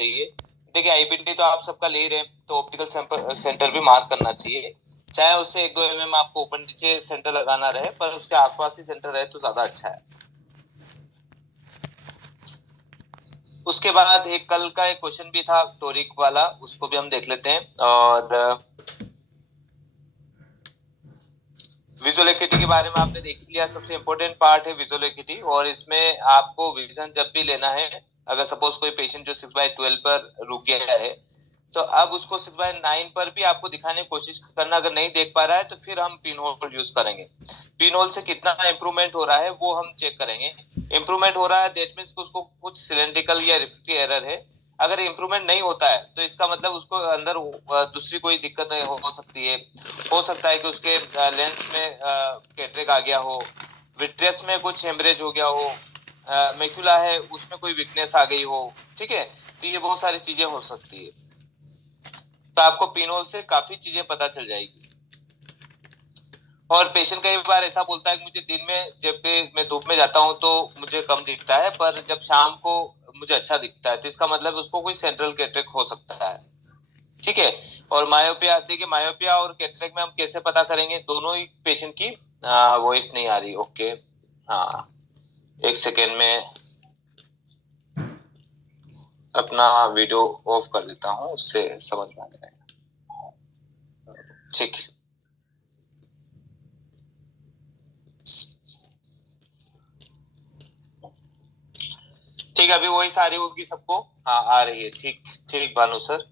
चाहिए। देखिए आईपीडी तो आप सबका ले रहे हैं, तो ऑप्टिकल सेंटर भी मार्क करना चाहिए, चाहे उससे 1-2 mm आपको ऊपर नीचे सेंटर लगाना रहे, पर उसके आसपास ही सेंटर रहे तो ज्यादा अच्छा है। उसके बाद एक कल का एक क्वेश्चन भी था टोरिक वाला, उसको भी हम देख लेते हैं। और विजुअल एकिटी के बारे में आपने देख लिया, सबसे इंपॉर्टेंट पार्ट है विजुअल एकिटी। और इसमें आपको विजन जब भी लेना है, अगर सपोज कोई पेशेंट जो 6/12 पर रुक गया है, तो अब उसको 6/9 पर भी आपको दिखाने की कोशिश करना, अगर नहीं देख पा रहा है तो फिर हम पिन होल यूज करेंगे। पिन होल से कितना इंप्रूवमेंट हो रहा है वो हम चेक करेंगे। इंप्रूवमेंट हो रहा है दैट मींस उसको कुछ सिलेंड्रिकल या रिफ्रैक्टिव एरर है। अगर इंप्रूवमेंट नहीं होता है तो इसका मतलब उसको अंदर दूसरी कोई दिक्कत हो सकती है। हो सकता है कि उसके लेंस में कैटरेक्ट आ गया हो, विट्रियस में कुछ हेमरेज हो गया हो, मैक्यूला है उसमें कोई वीकनेस आ गई हो, ठीक है। तो ये बहुत सारी चीजें हो सकती है, तो आपको पिनहोल से काफी चीजें पता चल जाएगी। और पेशेंट कई बार ऐसा बोलता है कि मुझे दिन में जब भी मैं धूप में जाता हूँ तो मुझे कम दिखता है, पर जब शाम को मुझे अच्छा दिखता है, तो इसका मतलब उसको कोई सेंट्रल कैटरेक्ट हो सकता है, ठीक है। और मायोपिया, देखिए मायोपिया और कैटरेक्ट में हम कैसे पता करेंगे, दोनों ही पेशेंट की वॉइस नहीं आ रही, ओके। हाँ, एक सेकेंड में अपना वीडियो ऑफ कर देता हूँ, उससे समझ में आ जाएगा, ठीक। ठीक है, अभी वही सारी होगी सबको, हाँ आ रही है, ठीक ठीक भानु सर।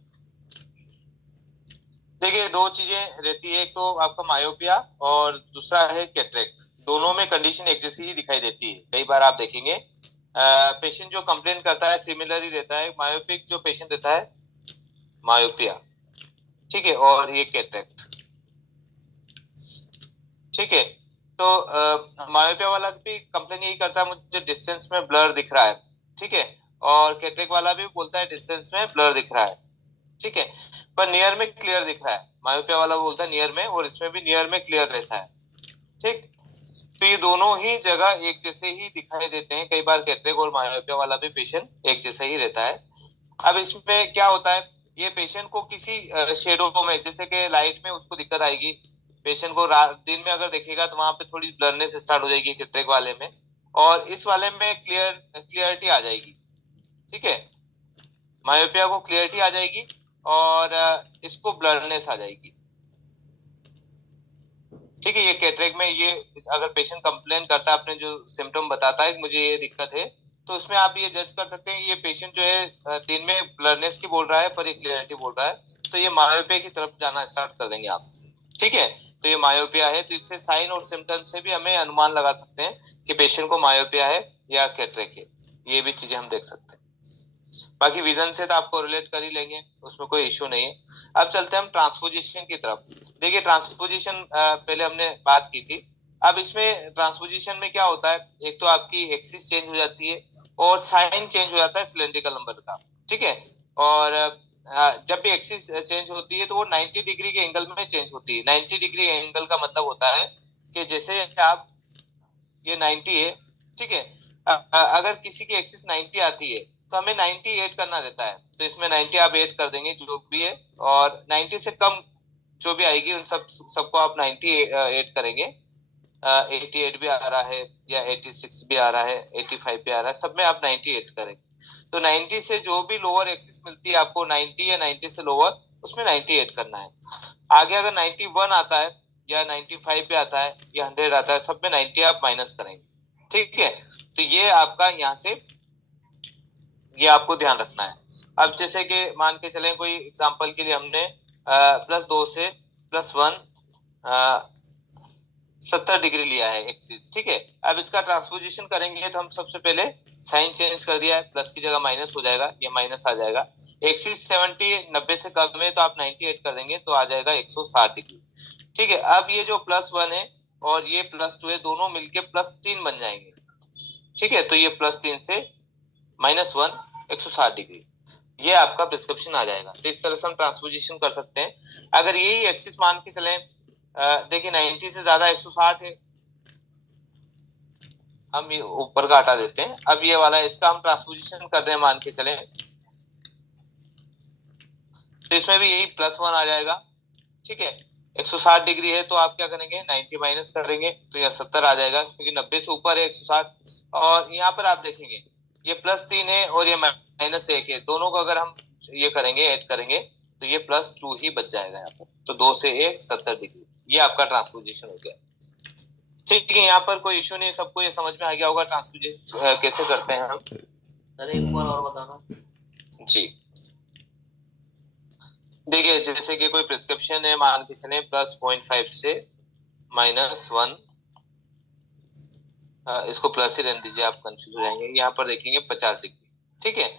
देखिए दो चीजें रहती है, एक तो आपका मायोपिया और दूसरा है कैटरेक्ट। दोनों में कंडीशन एक जैसी ही दिखाई देती है। कई बार आप देखेंगे पेशेंट जो कंप्लेन करता है सिमिलर ही रहता है, मायोपिक जो पेशेंट रहता है मायोपिया, ठीक है, और ये कैटरेक्ट, ठीक है। तो मायोपिया वाला भी कंप्लेन यही करता है, मुझे डिस्टेंस में ब्लर दिख रहा है, ठीक है। और कैटरेक्ट वाला भी बोलता है डिस्टेंस में ब्लर दिख रहा है, ठीक है, पर नियर में क्लियर दिख रहा है। मायोपिया वाला बोलता है नियर में, और इसमें भी नियर में क्लियर रहता है, ठीक। तो ये दोनों ही जगह एक जैसे ही दिखाई देते हैं। कई बार कैटरेक्ट और मायोपिया वाला भी पेशेंट एक जैसा ही रहता है। अब इसमें क्या होता है, ये पेशेंट को किसी शेडो में, जैसे कि लाइट में उसको दिक्कत आएगी, पेशेंट को रात दिन में अगर देखेगा तो वहां पे थोड़ी ब्लरनेस स्टार्ट हो जाएगी कैटरेक्ट वाले में, और इस वाले में क्लियरिटी आ जाएगी, ठीक है। मायोपिया को क्लियरिटी आ जाएगी और इसको ब्लरनेस आ जाएगी, ठीक है। ये कैटरेक्ट में ये अगर पेशेंट कंप्लेन करता है, अपने जो सिम्टम बताता है कि मुझे ये दिक्कत है, तो उसमें आप ये जज कर सकते हैं ये पेशेंट जो है दिन में ब्लरनेस की बोल रहा है पर ये क्लियरिटी बोल रहा है, तो ये मायोपिया की तरफ जाना स्टार्ट कर देंगे आप, ठीक है। तो ये मायोपिया है, तो इससे साइन और सिम्टम से भी हमें अनुमान लगा सकते हैं कि पेशेंट को मायोपिया है या कैटरेक्ट है। ये भी चीजें हम देख सकते हैं। बाकी विजन से तो आपको रिलेट कर ही लेंगे, उसमें कोई इश्यू नहीं है। अब चलते हैं हम ट्रांसपोजिशन की तरफ। देखिए ट्रांसपोजिशन पहले हमने बात की थी। अब इसमें ट्रांसपोजिशन में क्या होता है, एक तो आपकी एक्सिस चेंज हो जाती है और साइन चेंज हो जाता है सिलेंड्रिकल नंबर का, ठीक है। और जब भी एक्सिस चेंज होती है तो वो 90 डिग्री के एंगल में चेंज होती है। 90 डिग्री एंगल का मतलब होता है कि जैसे आप, ये 90 है, ठीक है। अगर किसी की एक्सिस 90 आती है तो हमें 90 ऐड करना रहता है, तो इसमें 90 आप ऐड कर देंगे जो भी है, और 90 से कम जो भी आएगी उन सबको आप 90 ऐड करेंगे। 88 भी आ रहा है या 86 भी आ रहा है, 85 भी आ रहा है, सब में आप 90 ऐड करेंगे। तो 90 से जो भी लोअर एक्सिस मिलती है आपको, 90 या 90 से लोअर, उसमें 90 ऐड करना है। आगे अगर 91 आता है या 95 पे आता है या 100 आता है, सब में 90 आप माइनस करेंगे, ठीक है। तो ये आपका यहाँ से, ये आपको ध्यान रखना है। अब जैसे कि मान के चलें, कोई एग्जांपल के लिए हमने +2 से +1 70 डिग्री लिया है एक्सिस, ठीक है। अब इसका ट्रांसपोजिशन करेंगे तो हम सबसे पहले साइन चेंज कर दिया है, प्लस की जगह माइनस हो जाएगा, ये माइनस आ जाएगा। एक्सिस 90 से कम है तो आप 98 कर देंगे तो आ जाएगा 160 डिग्री, ठीक है। अब ये जो +1 है और ये +2 है, दोनों मिलके +3 बन जाएंगे, ठीक है। तो ये +3 से -1 160 डिग्री, ये आपका प्रिस्क्रिप्शन आ जाएगा। तो इस तरह से हम ट्रांसपोजिशन कर सकते हैं। अगर यही एक्सिस मान के चले, देखिए 90 से ज्यादा 160 है, हम ये ऊपर का हटा देते हैं। अब ये वाला, इसका हम ट्रांसपोजिशन कर रहे हैं, मान के चले तो इसमें भी यही +1 आ जाएगा। ठीक है, 160 डिग्री है तो आप क्या करेंगे, 90 माइनस करेंगे तो यहाँ 70 आ जाएगा, क्योंकि 90 से ऊपर है 160। और यहाँ पर आप देखेंगे ये +3 है और ये -1 है, दोनों को अगर हम ये करेंगे, ऐड करेंगे, तो ये +2 ही बच जाएगा यहाँ पर। तो 2 से 1 70 डिग्री, ये आपका ट्रांसपोजिशन हो गया। ठीक है, यहाँ पर कोई इश्यू नहीं, सबको ये समझ में आ गया होगा ट्रांसपोजिशन कैसे करते हैं हम। सर एक बार और बताना। जी, देखिए जैसे कि कोई प्रिस्क्रिप्शन है, मान के चले +0.5 से -1, इसको प्लस ही रहने दीजिए, आप कंफ्यूज हो जाएंगे। यहाँ पर देखेंगे 50 डिग्री। ठीक है,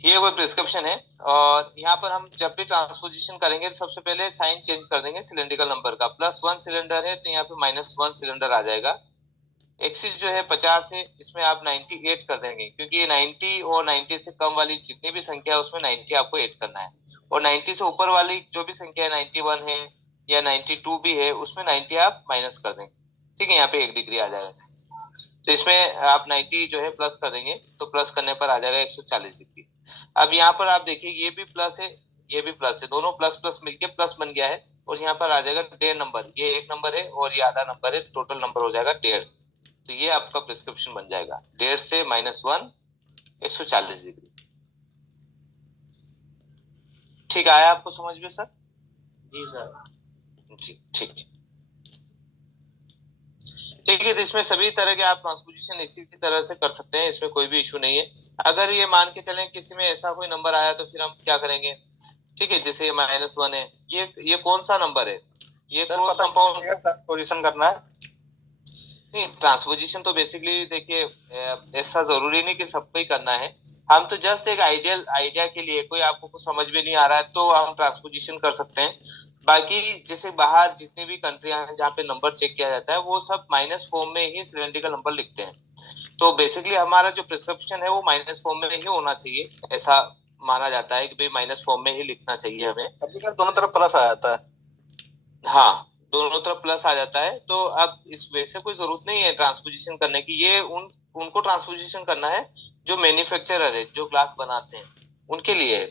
ये कोई प्रिस्क्रिप्शन है। और यहाँ पर हम जब भी ट्रांसपोजिशन करेंगे तो सबसे पहले साइन चेंज कर देंगे सिलेंड्रिकल नंबर का। +1 सिलेंडर है तो यहाँ पे -1 सिलेंडर आ जाएगा। एक्सिस जो है 50 है, इसमें आप 98 कर देंगे, क्योंकि ये 90 और 90 से कम वाली जितनी भी संख्या है उसमें 90 आपको ऐड करना है। और 90 से ऊपर वाली जो भी संख्या है, 91 है या 92 भी है, उसमें 90 आप माइनस कर देंगे। ठीक है, यहाँ पे 1 डिग्री आ जाएगा। तो इसमें आप 90 जो है प्लस कर देंगे, तो प्लस करने पर आ जाएगा 140 डिग्री। अब यहाँ पर आप देखिए ये भी प्लस है, ये भी प्लस है, दोनों प्लस प्लस मिलके प्लस बन गया है। और यहाँ पर आ जाएगा 1.5 नंबर, ये 1 नंबर है और ये आधा नंबर है, टोटल नंबर हो जाएगा 1.5। तो ये आपका प्रिस्क्रिप्शन बन जाएगा 1.5 से -1 140 डिग्री। ठीक आया आपको समझ में सर? जी सर। जी ठीक है। ठीक है, तो इसमें सभी तरह के आप ट्रांसपोजिशन इसी तरह से कर सकते हैं, इसमें कोई भी इशू नहीं है। अगर ये मान के चलें किसी में ऐसा कोई नंबर आया तो फिर हम क्या करेंगे? ठीक है, जैसे -1 है, ये कौन सा नंबर है? ये क्रॉस कंपाउंड ट्रांसपोजिशन करना है। नहीं, ट्रांसपोजिशन तो बेसिकली देखिए ऐसा जरूरी नहीं कि सबको ही करना है। हम तो जस्ट एक आइडिया के लिए, कोई आपको कुछ समझ में नहीं आ रहा है तो हम ट्रांसपोजिशन कर सकते हैं। बाकी जैसे बाहर जितनी भी कंट्रियां हैं जहाँ पे नंबर चेक किया जाता है, वो सब माइनस फॉर्म में ही सिलेंड्रिकल नंबर लिखते हैं। तो बेसिकली हमारा जो प्रिस्क्रिप्शन है वो माइनस फॉर्म में ही होना चाहिए, ऐसा माना जाता है कि भाई माइनस फॉर्म में ही लिखना चाहिए हमें। दोनों तरफ प्लस आ जाता है। हाँ, दोनों तरफ प्लस आ जाता है। तो अब इस वैसे कोई जरूरत नहीं है ट्रांसपोजिशन करने की, ये उनको ट्रांसपोजिशन करना है जो मैन्युफैक्चरर है, जो ग्लास बनाते हैं, उनके लिए है।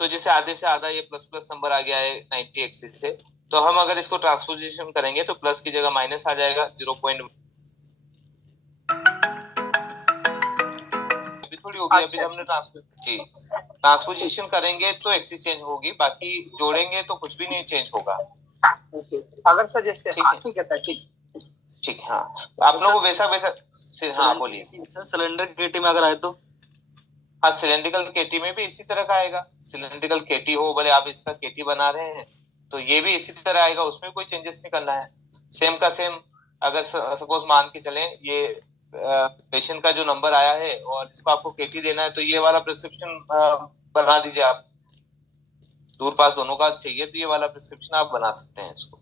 तो जैसे आधे से आधा ये प्लस प्लस नंबर आ गया है 90 एक्सिस से, तो हम अगर इसको ट्रांसपोजिशन करेंगे तो प्लस की जगह माइनस आ जाएगा 0. अभी थोड़ी होगी, अभी हमने ट्रांसपोजिशन करेंगे तो एक्सिस चेंज होगी, बाकी जोड़ेंगे तो कुछ भी नहीं चेंज होगा। अगर सर जैसे ठीक है सर, ठीक हाँ, आप लोगों को वैसा हाँ बोलिए। सिलेंडर केटी में अगर आए तो? हाँ, सिलेंड्रिकल केटी में भी इसी तरह का आएगा। सिलेंड्रिकल केटी हो, भले आप इसका केटी बना रहे हैं तो ये भी इसी तरह आएगा, उसमें कोई चेंजेस नहीं करना है, सेम का सेम। अगर सपोज मान के चलें ये पेशेंट का जो नंबर आया है और इसको आपको केटी देना है, तो ये वाला प्रिस्क्रिप्शन बना दीजिए आप। दूर पास दोनों का चाहिए तो ये वाला प्रिस्क्रिप्शन आप बना सकते हैं इसको,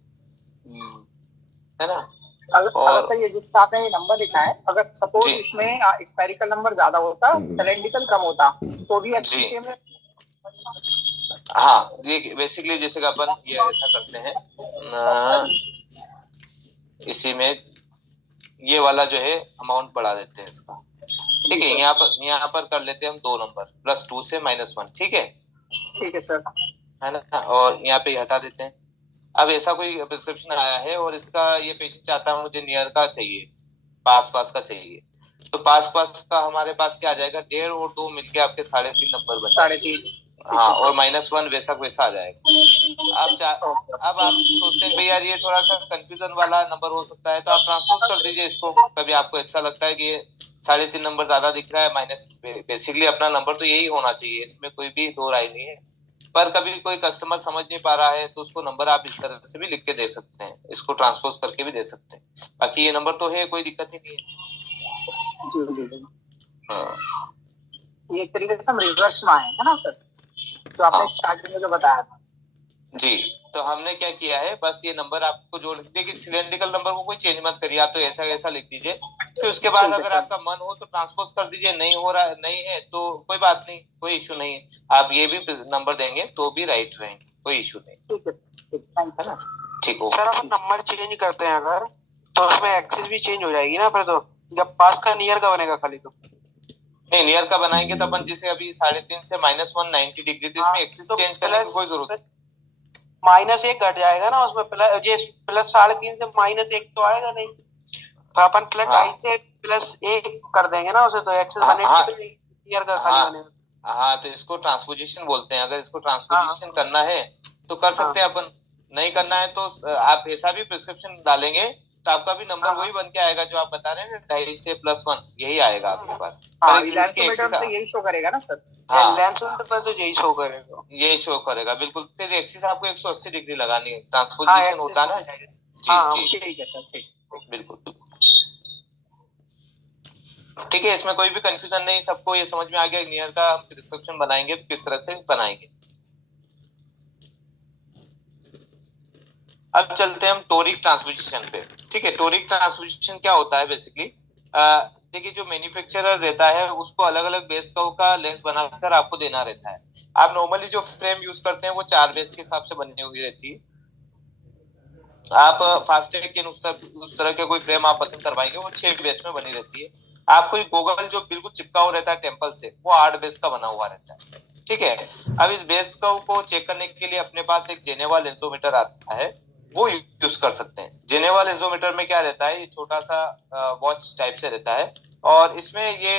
है ना? अगर सर ये जिसका आपने ये नंबर लिखा है, अगर सपोज इसमें एक्सपेरिकल नंबर ज्यादा होता, सिलेंड्रिकल कम होता, तो भी अच्छी में। हाँ, ये बेसिकली जैसे अपन ये ऐसा करते हैं, इसी में ये वाला जो है अमाउंट बढ़ा देते हैं इसका। ठीक है, यहाँ पर कर लेते हैं हम 2 नंबर, +2 से -1। ठीक है सर, है ना? और यहाँ पे हटा देते हैं। अब ऐसा कोई प्रिस्क्रिप्शन आया है और इसका ये पेशेंट चाहता है मुझे नियर का चाहिए, पास का चाहिए, तो पास का हमारे पास क्या आ जाएगा, 1.5 और 2 मिलके आपके 3.5 नंबर बन जाएंगे। हाँ, और -1 वैसा वैसा आ जाएगा। अब आप सोचते हैं भैया ये थोड़ा सा कंफ्यूजन वाला नंबर हो सकता है, तो आप ट्रांसपोज कर दीजिए इसको। कभी आपको ऐसा लगता है कि ये 3.5 नंबर ज्यादा दिख रहा है, माइनस, बेसिकली अपना नंबर तो यही होना चाहिए, इसमें कोई भी दो राय नहीं है। पर कभी कोई कस्टमर समझ नहीं पा रहा है तो उसको नंबर आप इस तरह से भी लिख के दे सकते हैं, इसको ट्रांसपोज करके भी दे सकते हैं। बाकी ये नंबर तो है, कोई दिक्कत ही नहीं है। हाँ, ये एक तरीके से हम रिवर्स में आए हैं ना सर, तो आपने स्टार्टिंग में जो बताया था। जी, तो हमने क्या किया है, बस ये नंबर आपको जोड़ देखिए, सिलेंड्रिकल नंबर को कोई चेंज मत करिए, आप तो ऐसा ऐसा लिख दीजिए। फिर उसके बाद अगर आपका मन हो तो ट्रांसपोज कर दीजिए, नहीं हो रहा नहीं है तो कोई बात नहीं, कोई इशू नहीं है, आप ये भी नंबर देंगे तो भी राइट रहेंगे, कोई इशू नहीं, है ना? ठीक हो सर, हम नंबर चेंज करते हैं अगर, तो उसमें एक्सिस भी चेंज हो जाएगी ना फिर, तो जब पास का नियर का बनेगा खाली तो? नहीं, नियर का बनाएंगे तो अपन जैसे अभी 3.5 से -190 डिग्री, तो इसमें एक्सिस तो चेंज करने की कोई जरूरत -1 घट जाएगा ना उसमें, प्लस ये +3.5 से -1 तो आएगा नहीं, तो अपन +2.5 से +1 कर देंगे ना उसे, तो एक्सेस हाँ 180 ईयर का खाली हाँ बनेगा। हाँ, तो इसको ट्रांसपोजिशन बोलते हैं। अगर इसको हाँ ट्रांसपोजिशन करना है तो कर हाँ सकते हैं अपन, नहीं करना है तो आप ऐसा भी प्रिस्क्रिप्शन डालेंगे तो आपका भी नंबर हाँ वही बन के आएगा जो आप बता रहे हैं ना, 2.5 से +1 यही आएगा आपके पास। पर हाँ, एक चीज की लेंसोमीटर एक्सिस, में तो यही शो करेगा ना सर। हाँ लेंसोमीटर पर तो यही शो करेगा। यही शो करेगा बिल्कुल। फिर एक्सिस आपको 180 डिग्री लगानी है, हाँ ट्रांसपोजिशन एक्सेस होता है हो ना। जाएगा। जी हाँ जी, ठीक है सर, ठीक। बिल्कुल। ठीक है, इसमें कोई भी कंफ्यूजन नहीं, सबको ये समझ में आ गया नियर का हम प्रिस्क्रिप्शन बनाएंगे तो किस तरह से बनाएंगे। अब चलते हैं हम टोरिक ट्रांसपोजिशन पे। ठीक है, टोरिक ट्रांसपोजिशन क्या होता है बेसिकली, देखिए जो मैन्युफैक्चरर रहता है उसको अलग अलग बेस कर्व का लेंस बनाकर आपको देना रहता है। आप नॉर्मली जो फ्रेम यूज करते हैं वो 4 बेस के हिसाब से बनी हुई रहती है। आप फास्टैग के उस तरह के कोई फ्रेम आप पसंद करवाएंगे वो 6 बेस में बनी रहती है। आपको गोगल जो बिल्कुल चिपका हुआ रहता है टेम्पल से, वो 8 बेस का बना हुआ रहता है। ठीक है, अब इस बेस कर्व को चेक करने के लिए अपने पास एक जेनेवा लेंसोमीटर आता है, वो यूज कर सकते हैं। जेनेवा लेंसोमीटर में क्या रहता है, ये छोटा सा वॉच टाइप से रहता है, और इसमें ये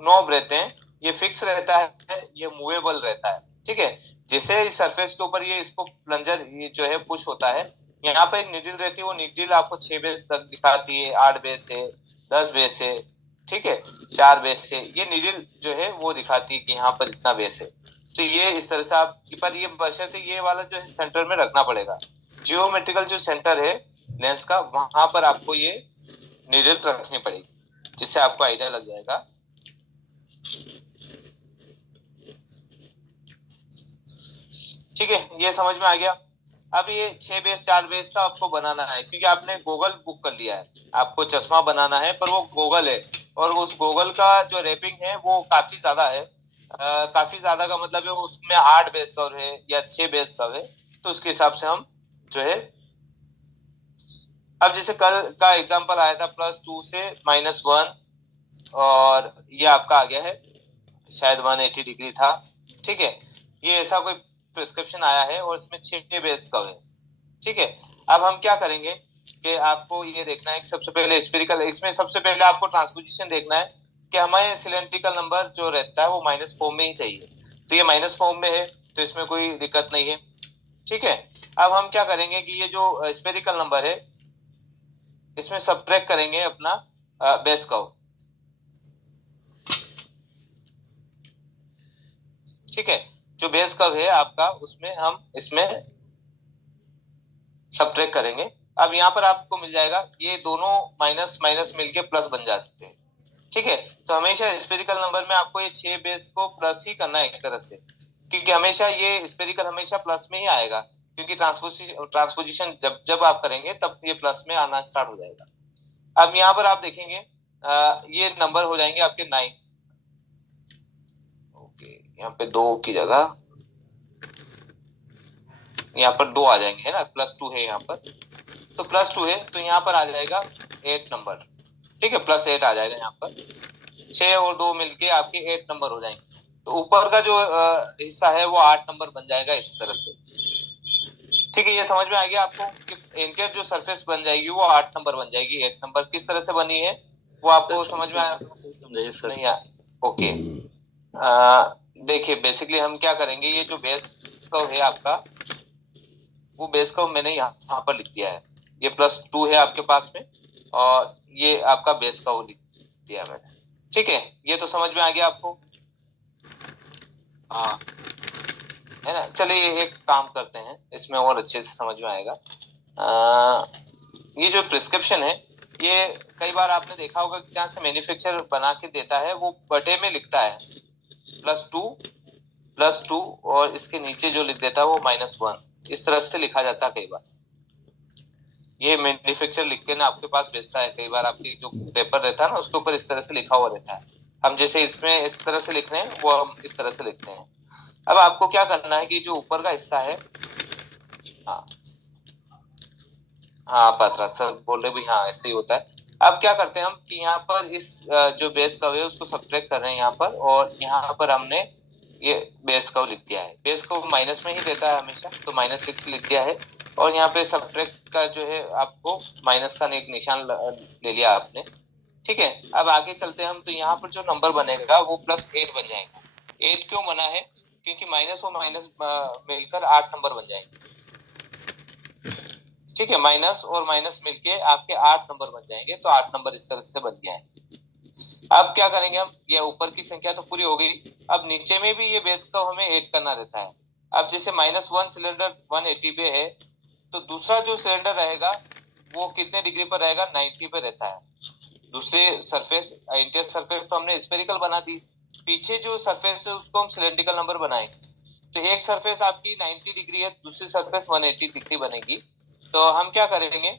नॉब रहते हैं, ये फिक्स रहता है, ये मूवेबल रहता है। ठीक है, जैसे इस सरफेस के ऊपर ये इसको प्लंजर ये जो है पुश होता है, यहाँ पे एक नीडल रहती है, वो नीडल आपको 6 बेस तक दिखाती है, 8 बेस है, 10 बेस है, ठीक है, 4 बेस है, ये नीडल जो है वो दिखाती है कि यहाँ पर इतना बेस है। तो ये इस तरह से आप, पर ये बशर्ते ये वाला जो है सेंटर में रखना पड़ेगा। जियोमेट्रिकल जो सेंटर है लेंस का, वहां पर आपको ये नीडल रखनी पड़ेगी, जिससे आपको आइडिया लग जाएगा। ठीक है, ये समझ में आ गया। अब ये 6 बेस 4 बेस का आपको बनाना है, क्योंकि आपने गूगल बुक कर लिया है, आपको चश्मा बनाना है, पर वो गूगल है, और उस गूगल का जो रैपिंग है वो काफी ज्यादा है। काफी ज्यादा का मतलब है उसमें 8 बेस कर्व है या 6 बेस कर्व है, तो उसके हिसाब से हम जो है, अब जैसे कल का एग्जांपल आया था +2 से -1, और ये आपका आ गया है शायद 180 डिग्री था। ठीक है, ये ऐसा कोई प्रिस्क्रिप्शन आया है और इसमें 6 बेस कर्व है। ठीक है, अब हम क्या करेंगे कि आपको ये देखना है कि सबसे पहले स्फेरिकल, इसमें सबसे पहले आपको ट्रांसपोजिशन देखना है कि हमारे सिलेंड्रिकल नंबर जो रहता है वो माइनस फॉर्म में ही चाहिए। तो ये माइनस फॉर्म में है, तो इसमें कोई दिक्कत नहीं है। ठीक है, अब हम क्या करेंगे कि ये जो स्फेरिकल नंबर है इसमें सब्ट्रैक्ट करेंगे अपना बेस कर्व। ठीक है, जो बेस कर्व है आपका उसमें हम इसमें सब्ट्रैक्ट करेंगे। अब यहाँ पर आपको मिल जाएगा, ये दोनों माइनस माइनस मिलके प्लस बन जाते हैं। ठीक है, तो हमेशा स्पेरिकल नंबर में आपको ये 6 बेस को प्लस ही करना है एक तरह से, क्योंकि हमेशा ये स्पेरिकल हमेशा प्लस में ही आएगा, क्योंकि ट्रांसपोजिशन जब जब आप करेंगे तब ये प्लस में आना स्टार्ट हो जाएगा। अब यहाँ पर आप देखेंगे ये नंबर हो जाएंगे आपके 9। ओके, यहाँ पे 2 की जगह यहाँ पर 2 आ जाएंगे, है ना, +2 है यहाँ पर, तो +2 है तो यहाँ पर आ जाएगा 8 नंबर। ठीक है, +8 आ जाएगा यहाँ पर, 6 और 2 मिलके आपके 8 नंबर हो जाएंगे। तो ऊपर का जो हिस्सा है वो 8 नंबर बन जाएगा इस तरह से। ठीक है, ये समझ में आ गया आपको कि इंटर जो सरफेस बन जाएगी वो 8 नंबर बन जाएगी। 8 नंबर किस तरह से बनी है वो आपको समझ में आया? नहीं आया? ओके, देखिए बेसिकली हम क्या करेंगे, ये जो बेस कर्व है आपका, वो बेस कर्व मैंने यहाँ पर लिख दिया है, ये +2 है आपके पास में, और ये आपका बेस कर्व लिख दिया मैंने। ठीक है, ये तो समझ में आ गया आपको? हाँ, है ना। चलिए एक काम करते हैं, इसमें और अच्छे से समझ में आएगा। ये जो प्रिस्क्रिप्शन है, ये कई बार आपने देखा होगा कि जहाँ से मैन्युफैक्चरर बना के देता है वो बटे में लिखता है +2 और इसके नीचे जो लिख देता है वो -1, इस तरह से लिखा जाता है कई बार। ये मैन्युफैक्चरर लिख के ना आपके पास भेजता है, कई बार आपकी जो पेपर रहता है ना उसके ऊपर इस तरह से लिखा हुआ रहता है। हम जैसे इसमें इस तरह से लिख रहे हैं वो हम इस तरह से लिखते हैं। अब आपको क्या करना है कि जो ऊपर का हिस्सा है, हाँ हाँ पात्रा सर बोल रहे भाई, हाँ ऐसे ही होता है। अब क्या करते हैं हम कि यहाँ पर इस जो बेस कर्व है उसको सब्ट्रैक्ट कर रहे हैं यहाँ पर, और यहाँ पर हमने ये बेस कर्व लिख दिया है। बेस कर्व माइनस में ही देता है हमेशा, तो -6 लिख दिया है, और यहाँ पे सब्ट्रैक्ट का जो है आपको माइनस का एक निशान ले लिया आपने। ठीक है, अब आगे चलते हैं हम, तो यहाँ पर जो नंबर बनेगा वो +8 बन जाएगा। 8 क्यों बना है? क्योंकि माइनस और माइनस मिलकर 8 नंबर बन जाएंगे। ठीक है, माइनस और माइनस मिलके आपके 8 नंबर बन जाएंगे, तो 8 नंबर इस तरह से बन गया है। अब क्या करेंगे हम, ये ऊपर की संख्या तो पूरी हो गई, अब नीचे में भी ये बेस का हमें ऐड करना रहता है। अब जैसे -1 सिलेंडर 180 पे है, तो दूसरा जो सिलेंडर रहेगा वो कितने डिग्री पर रहेगा? 90 पे रहता है। दूसरे सरफेस, इंटीरियर सरफेस तो हमने स्फेरिकल बना दी, पीछे जो सरफेस है उसको हम सिलेंड्रिकल नंबर बनाएंगे। तो एक सरफेस आपकी 90 डिग्री है, दूसरी सरफेस 180 डिग्री बनेगी। तो हम क्या करेंगे,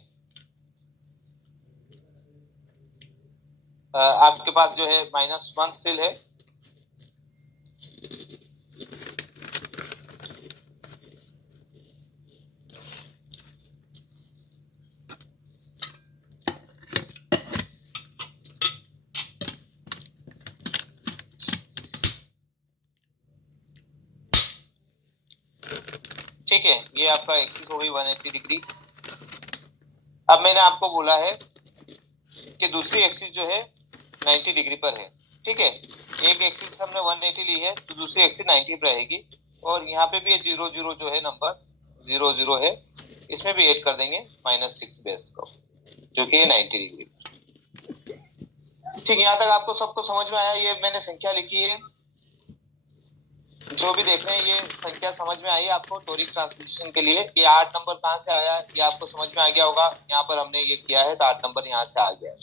आपके पास जो है -1 सिल है, ठीक है, ये आपका एक्सिस हो गई 180 डिग्री। अब मैंने आपको बोला है कि दूसरी एक्सिस जो है 90 डिग्री पर है। ठीक है, एक एक्सिस हमने 180 ली है, तो दूसरी एक्सिस 90 पर रहेगी, और यहाँ पे भी ये 0 जो है नंबर 0 है, इसमें भी ऐड कर देंगे -6 बेस को, जो कि 90 डिग्री। ठीक, यहाँ तक आपको सबको समझ में आया? ये मैंने संख्या लिखी है, जो भी देख रहे हैं ये संख्या समझ में आई आपको टोरिक ट्रांसमिशन के लिए? ये 8 नंबर कहाँ से आया ये आपको समझ में आ गया होगा। यहाँ पर हमने ये किया है, तो 8 नंबर यहाँ से आ गया।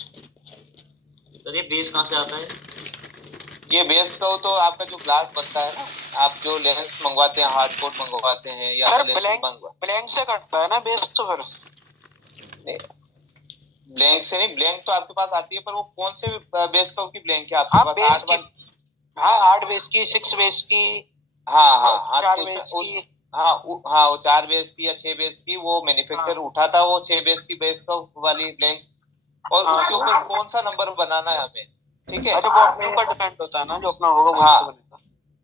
सर ये बेस कहाँ से आता है? ये बेस का तो आपका जो ग्लास बनता है ना, आप जो लेंस मंगवाते हैं, हार्ड कोट मंगवाते हैं, या ब्लैंक से कटता है ना बेस? तो फिर ब्लैंक से नहीं, ब्लैंक तो आपके पास आती है, पर वो कौन से बेस का की ब्लैंक है आपके पास? 8 बेस की, 6 बेस की, हाँ 4 बेस की, हाँ वो 4 बेस की या 6 बेस की, वो मैन्युफैक्चरर उठाता है वो 6 बेस की बेस का वाली ब्लैंक, और उसके ऊपर कौन सा नंबर बनाना है हमें। ठीक है, अच्छा वो अपने ऊपर डिपेंड होता है ना, जो अपना होगा वो बनेगा।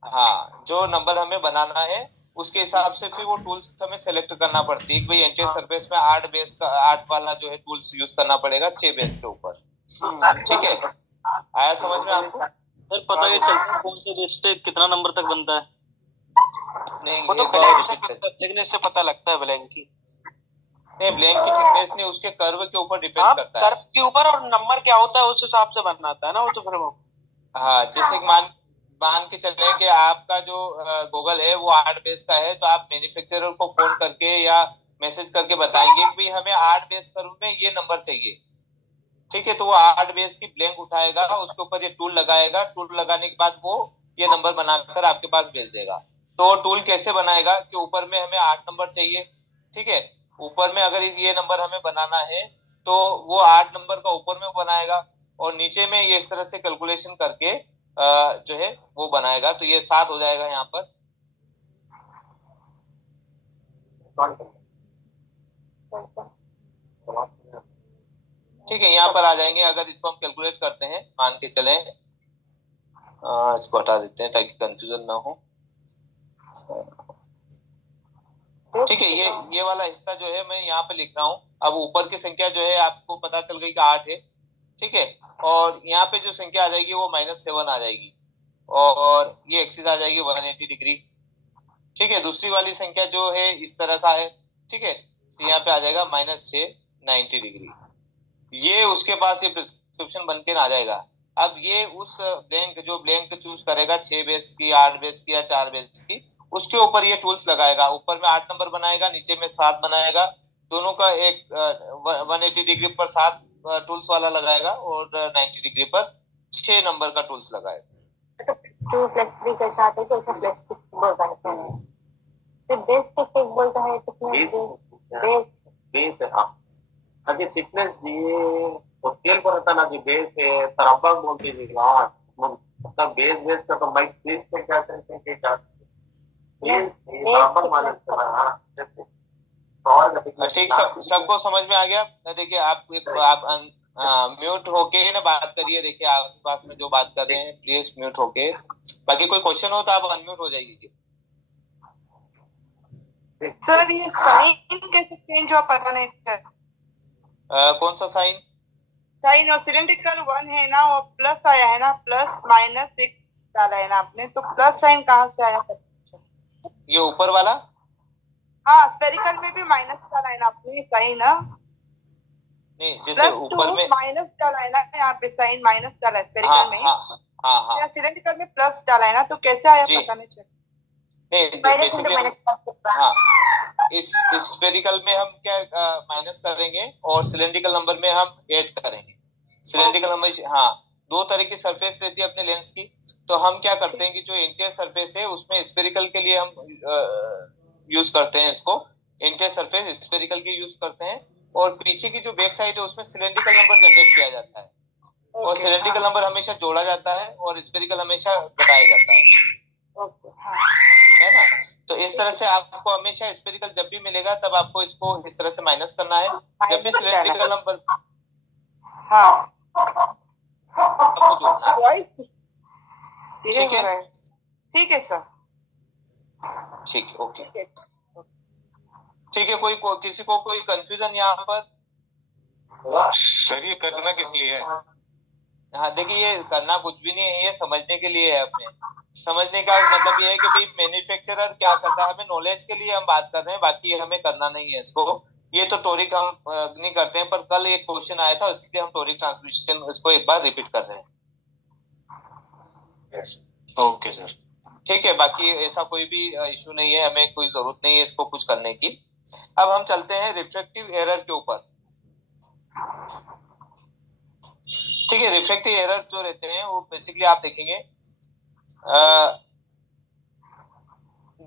हाँ, जो नंबर हमें बनाना है उसके हिसाब से फिर वो टूल्स हमें सेलेक्ट करना पड़ती है। भाई एंटीरियर सरफेस में 8 बेस का 8 वाला जो है टूल्स यूज करना पड़ेगा 6 बेस के ऊपर। ठीक है, आया समझ में आपको? सर पता है चलता है कौन से बेस पे कितना नंबर तक बनता है? नहीं, वो तो ब्लैंक से थिकनेस से पता लगता है। ब्लैंक की नहीं, ब्लैंक की थिकनेस नहीं, उसके कर्व के ऊपर डिपेंड करता है। कर्व के ऊपर, और नंबर क्या होता है उस हिसाब से बनाता है ना वो तो फिर वो। हाँ, जैसे मान के चले कि आपका जो गूगल है वो 8 बेस का है, तो आप मैन्युफैक्चरर को फोन करके या मैसेज करके बताएंगे कि भाई हमें 8 बेस कर्व में ये नंबर चाहिए। ठीक है, तो वो 8 बेस की ब्लैंक उठाएगा, उसके ऊपर ये टूल लगाएगा, टूल लगाने के बाद वो ये नंबर बनाकर आपके पास भेज देगा। तो टूल कैसे बनाएगा कि ऊपर में हमें 8 नंबर चाहिए। ठीक है, ऊपर में अगर ये नंबर हमें बनाना है तो वो 8 नंबर का ऊपर में बनाएगा, और नीचे में ये इस तरह से कैलकुलेशन करके जो है वो बनाएगा, तो ये 7 हो जाएगा यहाँ पर। ठीक है, यहाँ पर आ जाएंगे। अगर इसको हम कैलकुलेट करते हैं, मान के चलें, इसको हटा देते हैं ताकि कंफ्यूजन ना हो। ठीक है, ये वाला हिस्सा जो है मैं यहाँ पे लिख रहा हूँ। अब ऊपर की संख्या जो है आपको पता चल गई कि 8 है। ठीक है, और यहाँ पे जो संख्या आ जाएगी वो -7 आ जाएगी, और ये एक्सिस आ जाएगी 180 डिग्री। ठीक है, दूसरी वाली संख्या जो है इस तरह का है। ठीक है, तो यहाँ पे आ जाएगा -6 90 डिग्री। ये उसके पास ये प्रिस्क्रिप्शन बन के आ जाएगा। अब ये उस ब्लैंक चूज करेगा 6 बेस की, 8 बेस की या 4 बेस की, उसके ऊपर ये टूल्स लगाएगा। ऊपर में 8 नंबर बनाएगा, नीचे में 7 बनाएगा, दोनों का एक 180 डिग्री पर 7 टूल्स वाला लगाएगा, और 90 डिग्री पर 6 नंबर का टूल्स लगाएगा। 2 + 3 के साथ है, तो उसे +6 बोलता है। फिर बेस के किक बोलता है, कितने बेस है। अभी थिकनेस ये स्केल पर रहता ना, कि बेस है तरब्बा बोलते हैं मतलब बेस का तो माइक बेस से क्या करते हैं, क्या तरब्बा मालूम चला। हां ठीक, सबको समझ में आ गया। देखिए आप हाँ, म्यूट होके ना बात करिए। देखिए आसपास में जो बात कर रहे हैं प्लीज म्यूट होके, बाकी कोई क्वेश्चन हो तो आप अनम्यूट हो जाइए। सर ये साइन कैसे चेंज हुआ पता नहीं सर। कौन सा साइन? साइन और सिलेंड्रिकल 1 है ना, वो प्लस आया है ना, +-6 डाला है ना आपने, तो प्लस साइन कहाँ से आया? ये ऊपर वाला? हाँ, स्फेरिकल में भी माइनस डाला है ना आपने साइन ना, नहीं, जैसे ऊपर में माइनस डाला है ना, यहाँ पे साइन माइनस डाला है हाँ स्फेरिकल में। हाँ हाँ हाँ सिलेंड्रिकल में प्लस डाला है ना, तो कैसे आया जी। पता नहीं चला। नहीं माइनस इंटू बेसिकली माइनस हाँ, इस स्फेरिकल में हम क्या माइनस करेंगे और सिलेंड्रिकल नंबर में हम ऐड करेंगे। सिलेंड्रिकल नंबर हाँ, दो तरह की सरफेस रहती है अपने लेंस की। तो हम क्या करते हैं कि जो इंटीरियर सरफेस है उसमें स्फेरिकल के लिए हम यूज करते हैं इसको, इंटीरियर सरफेस स्फेरिकल के यूज करते हैं, और पीछे की जो बैक साइड है उसमें सिलेंड्रिकल नंबर जनरेट किया जाता है। और सिलेंड्रिकल नंबर हमेशा जोड़ा जाता है और स्फेरिकल हमेशा घटाया जाता है ना। तो इस तरह से आपको हमेशा स्फेरिकल जब भी मिलेगा तब आपको इसको इस तरह से माइनस करना है। जब भी सिलेंड्रिकल नंबर हाँ, आपको जोड़ना है। ठीक है, ठीक है सर। ठीक है, ओके, ठीक है। किसी को कोई कंफ्यूजन यहाँ पर? सर ये करना किस लिए है? हाँ देखिए, ये करना कुछ भी नहीं है, ये समझने के लिए है। अपने समझने का मतलब ये है कि भाई मैन्युफैक्चरर क्या करता है, हमें नॉलेज के लिए हम बात कर रहे हैं, बाकी हमें करना नहीं है इसको। ये तो टोरिक हम नहीं करते हैं, पर कल एक क्वेश्चन आया था इसलिए हम टोरिक ट्रांसमिशन इसको एक बार रिपीट कर रहे हैं। ओके सर, ठीक है, बाकी ऐसा कोई भी इशू नहीं है, हमें कोई जरूरत नहीं है इसको कुछ करने की। अब हम चलते हैं रिफ्रैक्टिव एरर के ऊपर। ठीक है, रिफ्रैक्टिव एरर जो रहते हैं वो बेसिकली आप देखेंगे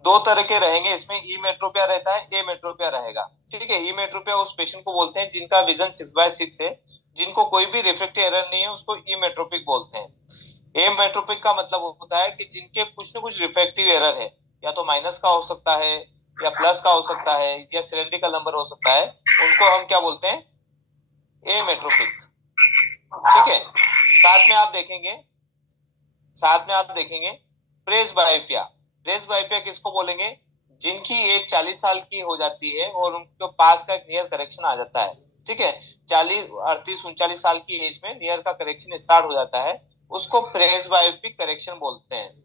दो तरह के रहेंगे इसमें। ई मेट्रोपिया रहता है, ए मेट्रोपिया रहेगा। ठीक है, ई मेट्रोपिया उस पेशेंट को बोलते हैं जिनका विजन 6/6 है, जिनको कोई भी रिफ्रैक्टिव एरर नहीं है, उसको ई मेट्रोपिक बोलते हैं। ए मेट्रोपिक का मतलब होता है कि जिनके कुछ न कुछ रिफ्रैक्टिव एरर है, या तो माइनस का हो सकता है, या प्लस का हो सकता है, या सिलेंड्रिकल नंबर हो सकता है, उनको हम क्या बोलते हैं? ए मेट्रोपिक। ठीक है, साथ में आप देखेंगे प्रेस बायोपिया। प्रेस बायोपिया किसको बोलेंगे? जिनकी एज 40 साल की हो जाती है और उनके पास का एक नियर करेक्शन आ जाता है। ठीक है, 38-39 साल की एज में नियर का करेक्शन स्टार्ट हो जाता है, उसको प्रेस बायोपिक करेक्शन बोलते हैं।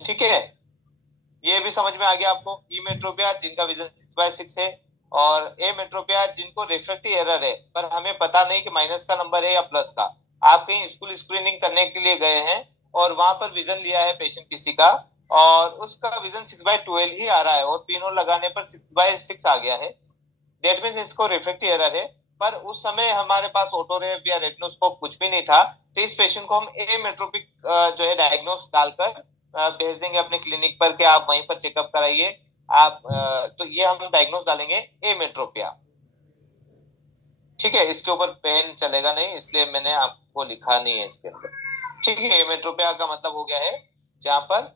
ठीक है, ये भी समझ में आ गया आपको। ई मेट्रोपिया जिनका विजन 6/6 है, और ए मेट्रोपिया जिनको रिफ्रैक्टिव एरर है पर हमें पता नहीं कि माइनस का नंबर है या प्लस का। आप कहीं स्कूल स्क्रीनिंग करने के लिए गए हैं और वहां पर विजन लिया है पेशेंट किसी का, और उसका विजन 6/12 ही आ रहा है और पिन होल लगाने पर 6/6 आ गया है, दैट मींस इसको रिफ्रैक्टिव एरर है। पर उस समय हमारे पास ऑटोरेफ या रेटिनोस्कोप कुछ भी नहीं था, तो इस पेशेंट को हम ए मेट्रोपिक जो है डायग्नोस डालकर भेज देंगे अपने क्लिनिक पर कि आप वहीं पर चेकअप कराइए आप। तो ये हम डायग्नोस डालेंगे ए मेट्रोपिया। ठीक है, इसके ऊपर पेन चलेगा नहीं, इसलिए मैंने आपको लिखा नहीं है इसके अंदर। ठीक है, ए मेट्रोपिया का मतलब हो गया है जहां पर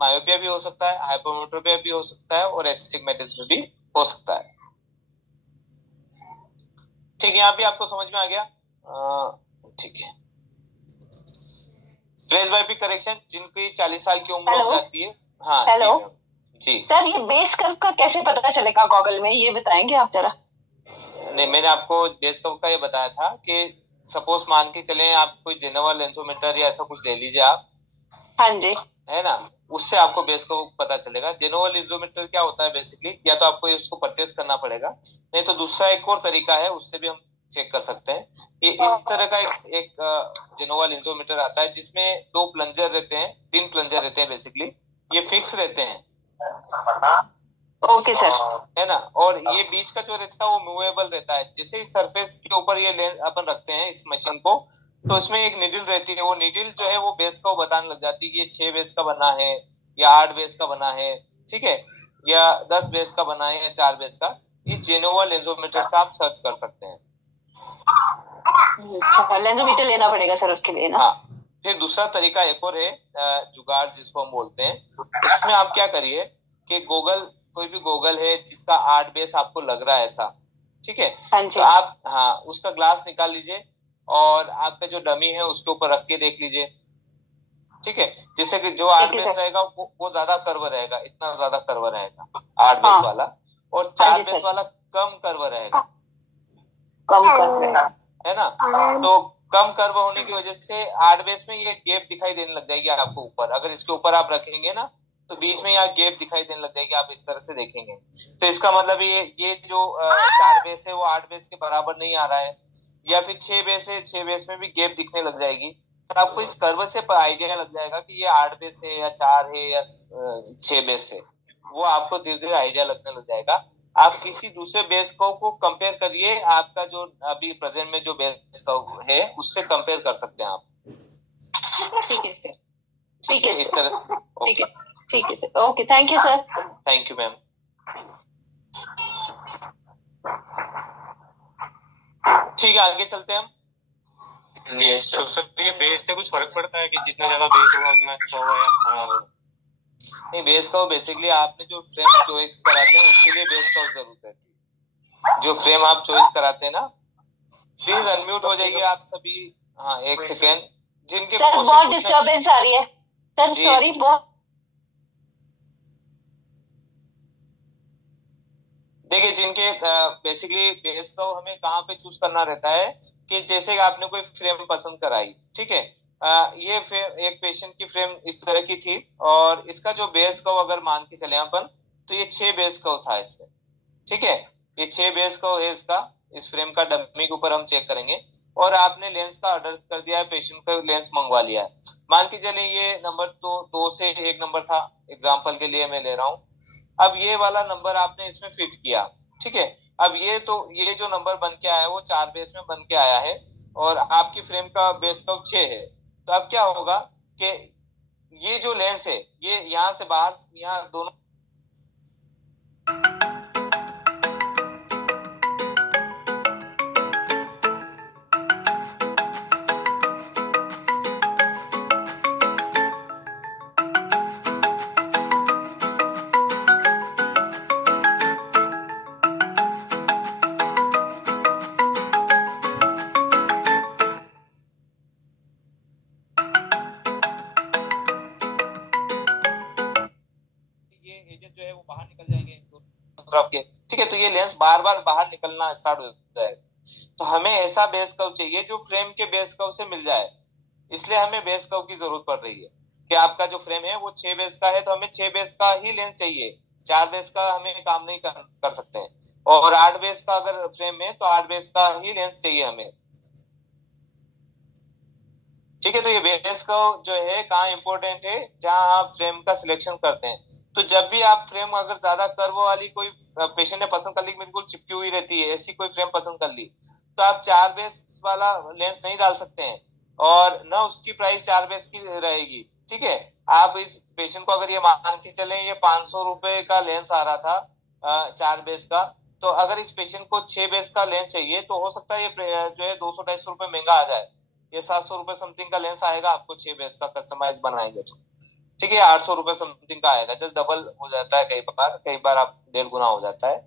मायोपिया भी हो सकता है, हाइपरमेट्रोपिया भी हो सकता है, और एस्टिग्मेटिज्म भी हो सकता है। ठीक है, यहाँ भी आपको समझ में आ गया? ठीक है, प्रेस बायोपिक करेक्शन जिनकी 40 साल की उम्र हो जाती है। हाँ हेलो जी सर, ये बेस कर्व का कैसे पता चलेगा गॉगल में, ये बताएंगे आप जरा? नहीं, मैंने आपको बेस कर्व का ये बताया था कि सपोज मान के चले आप कोई जेनोवा लेंसोमीटर या ऐसा कुछ ले लीजिए आप, हाँ जी, है ना, उससे आपको बेस कर्व पता चलेगा। जेनोवा लेंसोमीटर क्या होता है बेसिकली, या तो आपको इसको परचेस करना पड़ेगा, नहीं तो दूसरा एक और तरीका है, उससे भी हम चेक कर सकते हैं। ये इस तरह का एक जेनोवा लेंसोमीटर आता है जिसमें 2 प्लंजर रहते हैं, 3 प्लंजर रहते हैं बेसिकली, ये फिक्स रहते हैं। ओके सर, है ना, और ये बीच का जो रहता है वो मूवेबल रहता है। जैसे इस सरफेस के ऊपर ये लेंस अपन रखते हैं इस मशीन को, तो इसमें एक नीडल रहती है, वो नीडल जो है वो बेस का बताने लग जाती है कि ये 6 बेस का बना है या 8 बेस का बना है, ठीक है, या 10 बेस का बना है या 4 बेस का। इस जेनोवा लेंसोमीटर से आप सर्च कर सकते हैं। लेंसोमीटर लेना पड़ेगा सर उसके लिए ना? हाँ, फिर दूसरा तरीका एक और है, जुगाड़ जिसको हम बोलते हैं। इसमें आप क्या करिए कि कोई भी गूगल है जिसका 8 बेस आपको लग रहा है ऐसा, ठीक है। हाँ जी। तो आप हाँ उसका ग्लास निकाल लीजिए और आपका जो डमी है उसके ऊपर रख के देख लीजिए, ठीक है। जिससे कि जो 8 ठीक है बेस सर। रहेगा वो ज्यादा कर्व रहेगा, इतना ज्यादा कर्व रहेगा 8 बेस हाँ। वाला, और हाँ 4 जी बेस सर। वाला कम कर्व रहेगा, कम कर देना। है ना। तो कम कर्व होने की वजह से 8 बेस में ये गैप दिखाई देने लग जाएगी आपको ऊपर, अगर इसके ऊपर आप रखेंगे ना तो बीच में यहाँ गैप दिखाई देने लग जाएगी, आप इस तरह से देखेंगे। तो इसका मतलब ये जो 4 बेस है वो 8 बेस के बराबर नहीं आ रहा है, या फिर 6 बेस है, 6 बेस में भी गैप दिखने लग जाएगी। तो आपको इस कर्व से आइडिया लग जाएगा कि ये 8 बेस है या 4 है या 6 बेस है, वो आपको धीरे धीरे आइडिया लगने लग जाएगा। आप किसी दूसरे बेस को कंपेयर करिए, आपका जो अभी प्रेजेंट में जो बेस कर्व है उससे कंपेयर कर सकते हैं आप। ठीक है सर। ठीक है इस सर। तरह से। ठीक है। ठीक है sir. Okay, thank you sir. Thank you ma'am. ठीक है, आगे चलते हैं हम। तो सर ये बेस से कुछ फर्क पड़ता है कि जितना ज्यादा बेस होगा उतना अच्छा होगा या खराब होगा? नहीं, बेस कर्व बेसिकली आपने जो फ्रेम चॉइस कराते हैं उसके लिए बेस कर्व जरूरत रहती है। जो फ्रेम आप चॉइस कराते हैं ना, प्लीज अनम्यूट हो जाइए आप सभी। हाँ, एक सेकेंड। जिनके सर क्वेश्चन बहुत पूछने, डिस्टरबेंस आ रही है सर, जी, सॉरी जी। बहुत। देखिए, जिनके बेसिकली बेस कर्व हमें कहाँ पे चूज करना रहता है कि जैसे आपने कोई फ्रेम पसंद कराई, ठीक है। ये फ्रेम एक पेशेंट की फ्रेम इस तरह की थी और इसका जो बेस कर्व अगर मान के चले अपन, तो ये 6 बेस कर्व था इसमें, ठीक है। ये 6 बेस कर्व है इसका, इस फ्रेम का डमी के ऊपर हम चेक करेंगे। और आपने लेंस का ऑर्डर कर दिया है, पेशेंट का लेंस मंगवा लिया है। मान के चले ये नंबर तो 2 से 1 नंबर था, एग्जाम्पल के लिए मैं ले रहा हूँ। अब ये वाला नंबर आपने इसमें फिट किया, ठीक है। अब ये जो नंबर बन के आया है वो 4 बेस में बन के आया है और आपकी फ्रेम का बेस कर्व 6 है। तो अब क्या होगा कि ये जो लेंस है ये यहाँ से बाहर, यहाँ दोनों ये एजेस जो है वो बाहर निकल जाएंगे तरफ के, ठीक है। तो ये लेंस बार बार बाहर निकलना स्टार्ट हो जाएगा। तो हमें ऐसा बेस कर्व चाहिए जो फ्रेम के बेस कर्व से मिल जाए, इसलिए हमें बेस कर्व की जरूरत पड़ रही है कि आपका जो फ्रेम है वो 6 बेस का है तो हमें 6 बेस का ही लेंस चाहिए, 4 बेस का हमें काम नहीं कर सकते हैं। और 8 बेस का अगर फ्रेम है तो 8 बेस का ही लेंस चाहिए हमें, ठीक है। तो ये बेस कर्व जो है कहाँ इंपॉर्टेंट है, जहां आप फ्रेम का सिलेक्शन करते हैं। तो जब भी आप फ्रेम अगर ज्यादा कर्व वाली कोई पेशेंट ने पसंद कर ली, बिल्कुल चिपकी हुई रहती है ऐसी कोई फ्रेम पसंद कर ली, तो आप 4 बेस वाला लेंस नहीं डाल सकते हैं और ना उसकी प्राइस 4 बेस की रहेगी, ठीक है। आप इस पेशेंट को अगर ये मान के चले ये 500 रुपए का लेंस आ रहा था 4 बेस का, तो अगर इस पेशेंट को 6 बेस का लेंस चाहिए तो हो सकता है ये जो है 200-250 रुपए महंगा आ जाए। ये 700 रुपए समथिंग का लेंस आएगा आपको 6 बेस का कस्टमाइज बनाएंगे तो, ठीक है। 800 रुपए समथिंग का आएगा, जस्ट डबल हो जाता है कई बार आप 1.5 गुना हो जाता है।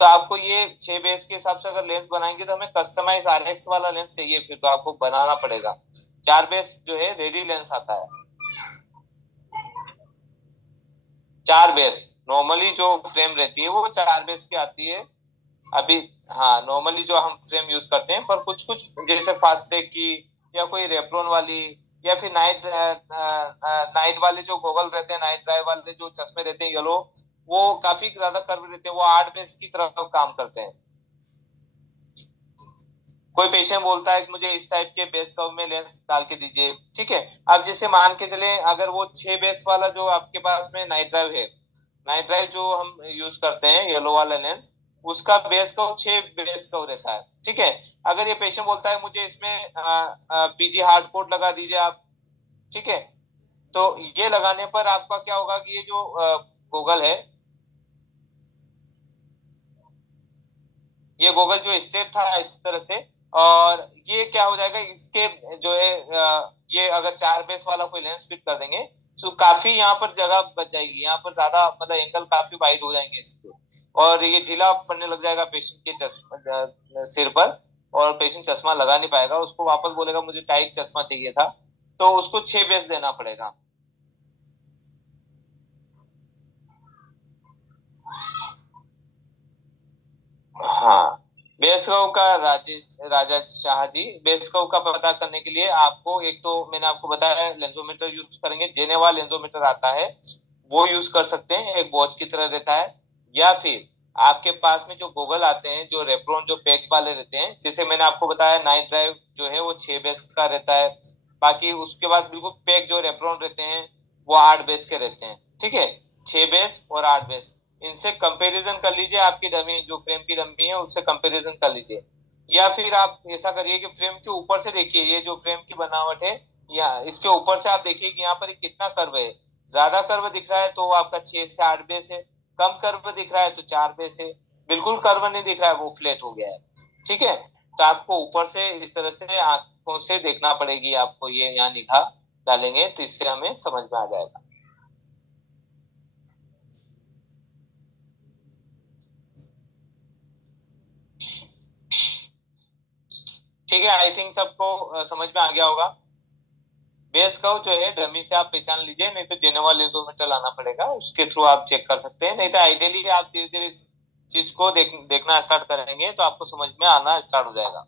तो आपको ये 6 बेस के हिसाब से अगर लेंस बनाएंगे तो हमें कस्टमाइज RX वाला लेंस चाहिए, फिर तो आपको बनाना पड़ेगा। 4 बेस जो है रेडी लेंस आता है, 4 बेस नॉर्मली जो फ्रेम रहती है वो 4 बेस की आती है अभी। हाँ, नॉर्मली जो हम फ्रेम यूज करते हैं, पर कुछ कुछ जैसे फास्टेक की या कोई रेप्रोन वाली या फिर नाइट वाले जो गॉगल रहते हैं, नाइट ड्राइव वाले जो चश्मे रहते हैं येलो, वो काफी ज्यादा कर्व रहते हैं, वो 8 बेस की तरफ काम करते हैं। कोई पेशेंट बोलता है कि मुझे इस टाइप के बेस कर्व में लेंस डाल के दीजिए, ठीक है। अब जैसे मान के चले अगर वो 6 बेस वाला जो आपके पास में नाइट ड्राइव है, नाइट ड्राइव जो हम यूज करते हैं येलो वाला लेंस, उसका बेस कर्व 6 बेस कर्व रहता है, ठीक है। अगर ये पेशेंट बोलता है मुझे इसमें PG हार्ड कोट लगा दीजिए आप, ठीक है। तो ये लगाने पर आपका क्या होगा कि ये जो गूगल है, ये गूगल जो स्टेट था इस तरह से, और ये क्या हो जाएगा इसके जो है ये अगर 4 बेस वाला कोई लेंस फिट कर देंगे तो काफी यहाँ पर जगह बच जाएगी, यहाँ पर ज्यादा मतलब एंगल काफी वाइड हो जाएंगे इसके, और ये ढीला पड़ने लग जाएगा पेशेंट के चश्मा सिर पर, और पेशेंट चश्मा लगा नहीं पाएगा, उसको वापस बोलेगा मुझे टाइट चश्मा चाहिए था, तो उसको 6 बेस देना पड़ेगा। हाँ, बेसकव का राजा शाह जी, बेसकव का पता करने के लिए आपको एक तो मैंने आपको बताया लेंसोमीटर यूज करेंगे, जेनेवा लेंसोमीटर आता है वो यूज कर सकते हैं, एक वॉच की तरह रहता है, या फिर आपके पास में जो गूगल आते हैं जो रेप्रोन जो पैक वाले रहते हैं, जैसे मैंने आपको बताया नाइट ड्राइव जो है वो 6 बेस का रहता है, बाकी उसके बाद बिल्कुल पैक जो रेप्रोन रहते हैं वो 8 बेस के रहते हैं, ठीक है, 6 बेस और 8 बेस, इनसे कंपैरिजन कर लीजिए, आपकी डमी जो फ्रेम की डमी है उससे कंपैरिजन कर लीजिए, या फिर आप ऐसा करिए कि फ्रेम के ऊपर से देखिए, ये जो फ्रेम की बनावट है या इसके ऊपर से आप देखिए कि यहाँ पर कितना कर्व है, ज्यादा कर्व दिख रहा है तो आपका 6 से 8 बेस है, कम कर्व दिख रहा है तो 4 बेस है, बिल्कुल कर्व नहीं दिख रहा है वो फ्लैट हो गया है, ठीक है, तो आपको ऊपर से इस तरह से आंखों से देखना पड़ेगी, आपको ये यहाँ निगाह डालेंगे तो इससे हमें समझ में आ जाएगा। ठीक है, आई थिंक सबको समझ में आ गया होगा। बेस कर्व जो है डमी से आप पहचान लीजिए, नहीं तो जेनेवा लेंसोमीटर लाना पड़ेगा, उसके थ्रू आप चेक कर सकते हैं, नहीं तो आइडियली आप धीरे धीरे चीज को देखना स्टार्ट करेंगे तो आपको समझ में आना स्टार्ट हो जाएगा।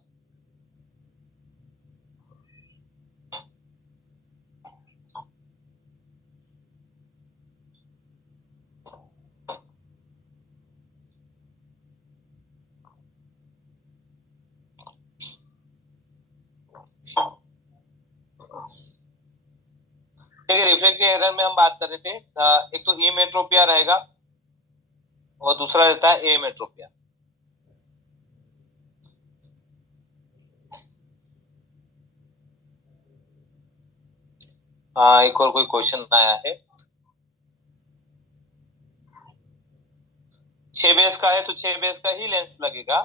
देखिए रिफ्रैक्टिव एरर में हम बात कर रहे थे, एक तो ई मेट्रोपिया रहेगा और दूसरा रहता है ए मेट्रोपिया। एक और कोई क्वेश्चन आया है, 6 बेस का है तो 6 बेस का ही लेंस लगेगा,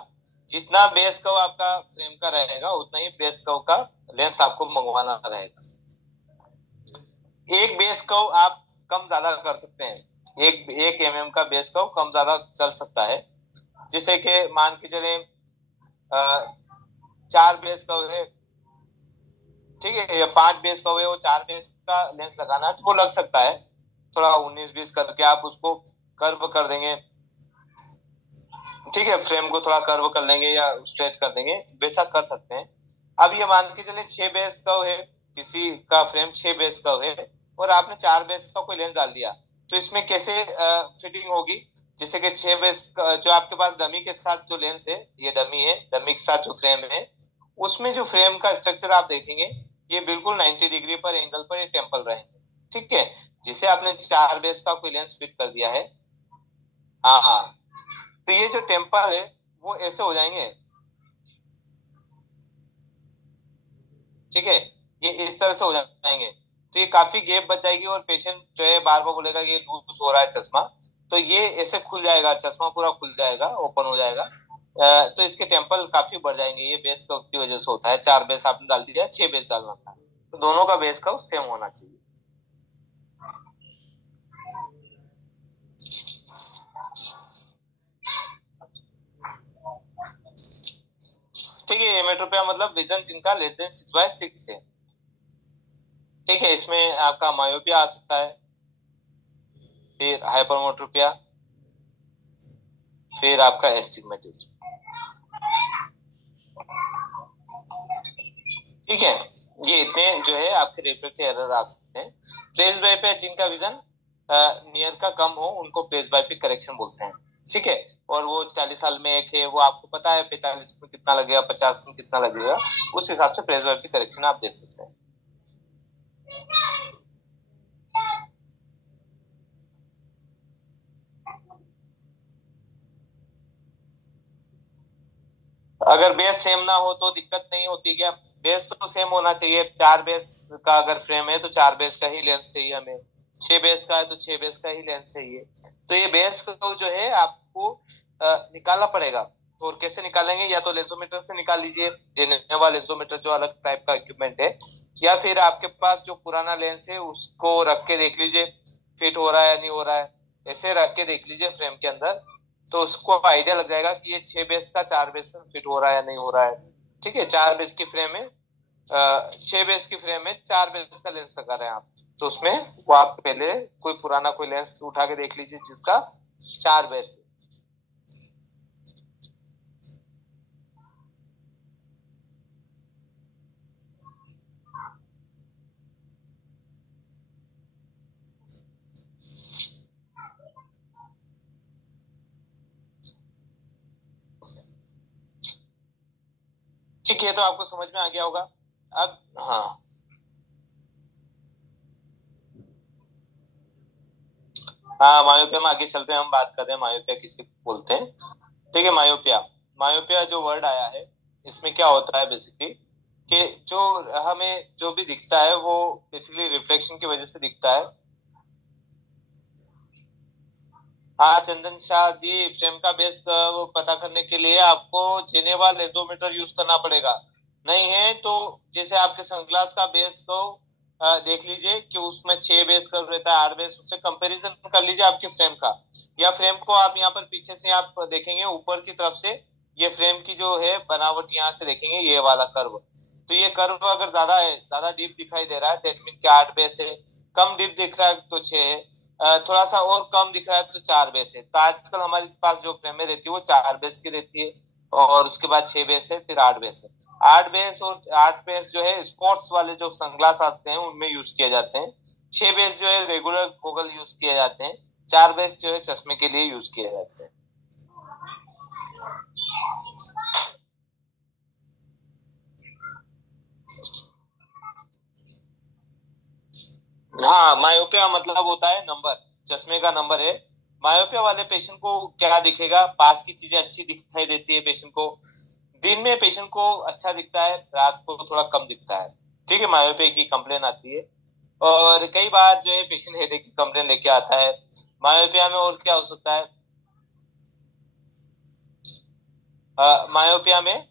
जितना बेस कर्व आपका फ्रेम का रहेगा उतना ही बेस कर्व का लेंस आपको मंगवाना रहेगा। एक बेस कर्व आप कम ज्यादा कर सकते हैं, एक mm का बेस कर्व कम ज्यादा चल सकता है, जिसे कि मान के चले 4 बेस कर्व है, ठीक है, या 5 बेस कर्व है, वो 4 बेस का लेंस लगाना है तो वो लग सकता है, थोड़ा 19-20 करके आप उसको कर्व कर देंगे, ठीक है, फ्रेम को थोड़ा कर्व कर लेंगे या स्ट्रेच कर देंगे, वैसा कर सकते हैं। अब ये मान के चले 6 बेस कर्व है, किसी का फ्रेम 6 बेस कर्व है और आपने 4 बेस का कोई लेंस डाल दिया, तो इसमें कैसे फिटिंग होगी, जैसे कि 6 बेस जो आपके पास डमी के साथ जो लेंस है, ये डमी है, डमी के साथ जो फ्रेम है, उसमें जो फ्रेम का स्ट्रक्चर आप देखेंगे ये बिल्कुल 90 डिग्री पर एंगल पर ये टेम्पल रहेंगे, ठीक है, जिसे आपने 4 बेस का कोई लेंस फिट कर दिया है, हाँ, तो ये जो टेम्पल है वो ऐसे हो जाएंगे, ठीक है, ये इस तरह से हो जाएंगे, तो ये काफी गैप बच जाएगी और पेशेंट जो है बार बार बोलेगा ये लूज हो रहा है चश्मा, तो ये ऐसे खुल जाएगा, चश्मा पूरा खुल जाएगा, ओपन हो जाएगा, तो इसके टेम्पल काफी बढ़ जाएंगे, ये बेस कर्व की वजह से होता है, 4 बेस आपने डाल दिया, 6 बेस डालना था, तो दोनों का बेस कर्व सेम होना चाहिए। ठीक है, एमेट्रोपिया मतलब विजन जिनका लेस देन 6/6 है, ठीक है, इसमें आपका मायोपिया आ सकता है, फिर हाइपरमेट्रोपिया, फिर आपका एस्टिग्मेटिज्म, ठीक है, ये इतने जो है आपके रिफ्रैक्टिव एरर आ सकते हैं। प्रेसबायोपिया जिनका विजन नियर का कम हो उनको प्रेसबायोपिक करेक्शन बोलते हैं, ठीक है, और वो 40 साल में एक है, वो आपको पता है 45 में कितना लगेगा, 50 में कितना लगेगा, उस हिसाब से प्रेसबायोपिक करेक्शन आप दे सकते हैं। अगर बेस सेम ना हो तो दिक्कत नहीं होती क्या, बेस तो सेम होना चाहिए, 4 बेस का अगर फ्रेम है तो 4 बेस का ही लेंस चाहिए हमें, 6 बेस का है तो 6 बेस का ही लेंस चाहिए, तो ये बेस को जो है आपको निकालना पड़ेगा, और कैसे निकालेंगे, या तो लेंसोमीटर से निकाल लीजिए, जेनेवा लेंसोमीटर जो अलग टाइप का इक्विपमेंट है, या फिर आपके पास जो पुराना लेंस है उसको रख के देख लीजिए फिट हो रहा है या नहीं हो रहा है। ऐसे रख के देख लीजिए फ्रेम के अंदर, तो उसको आइडिया लग जाएगा कि ये 6 बेस का 4 बेस में फिट हो रहा है या नहीं हो रहा है। ठीक है, 4 बेस की फ्रेम है, 6 बेस की फ्रेम में 4 बेस का लेंस लगा रहे हैं आप, तो उसमें वो आप पहले कोई पुराना कोई लेंस उठा के देख लीजिए जिसका 4 बेस है। ठीक है, तो आपको समझ में आ गया होगा अब। हाँ, हाँ मायोपिया में आगे चल रहे हैं, हम बात कर रहे हैं मायोपिया किसे बोलते हैं। ठीक है, मायोपिया, मायोपिया जो वर्ड आया है इसमें क्या होता है बेसिकली कि जो हमें जो भी दिखता है वो बेसिकली रिफ्लेक्शन की वजह से दिखता है। हाँ चंदन शाह जी, फ्रेम का बेस पता करने के लिए आपको जेनेवा लेंसोमीटर यूज करना पड़ेगा। नहीं है तो जैसे आपके सनग्लास का बेस को देख लीजिए कि उसमें 6 बेस कर रहता है, 8 बेस, उससे कंपैरिजन कर लीजिए आपके फ्रेम का। या फ्रेम को आप यहाँ पर पीछे से आप देखेंगे ऊपर की तरफ से, ये फ्रेम की जो है बनावट यहाँ से देखेंगे, ये वाला कर्व, तो ये कर्व अगर ज्यादा है, ज्यादा डीप दिखाई दे रहा है, दैट मीन कि 8 बेस है। कम डीप दिख रहा है तो 6 है, थोड़ा सा और कम दिख रहा है तो 4 बेस है। तो आजकल हमारे पास जो फ्रेमें रहती है वो 4 बेस की रहती है, और उसके बाद 6 बेस है, फिर 8 बेस है। 8 बेस और 8 बेस जो है स्पोर्ट्स वाले जो सनग्लास आते हैं उनमें यूज किए जाते हैं। 6 बेस जो है रेगुलर गॉगल यूज किए जाते हैं। 4 बेस जो है चश्मे के लिए यूज किए जाते हैं। हाँ, मायोपिया मतलब होता है नंबर, चश्मे का नंबर है। मायोपिया वाले पेशेंट को क्या दिखेगा, पास की चीजें अच्छी दिखाई देती है पेशेंट को, दिन में पेशेंट को अच्छा दिखता है, रात को थोड़ा कम दिखता है। ठीक है, मायोपिया की कंप्लेन आती है, और कई बार जो है पेशेंट हेडेक की कंप्लेन लेके आता है। मायोपिया में और क्या हो सकता है, मायोपिया में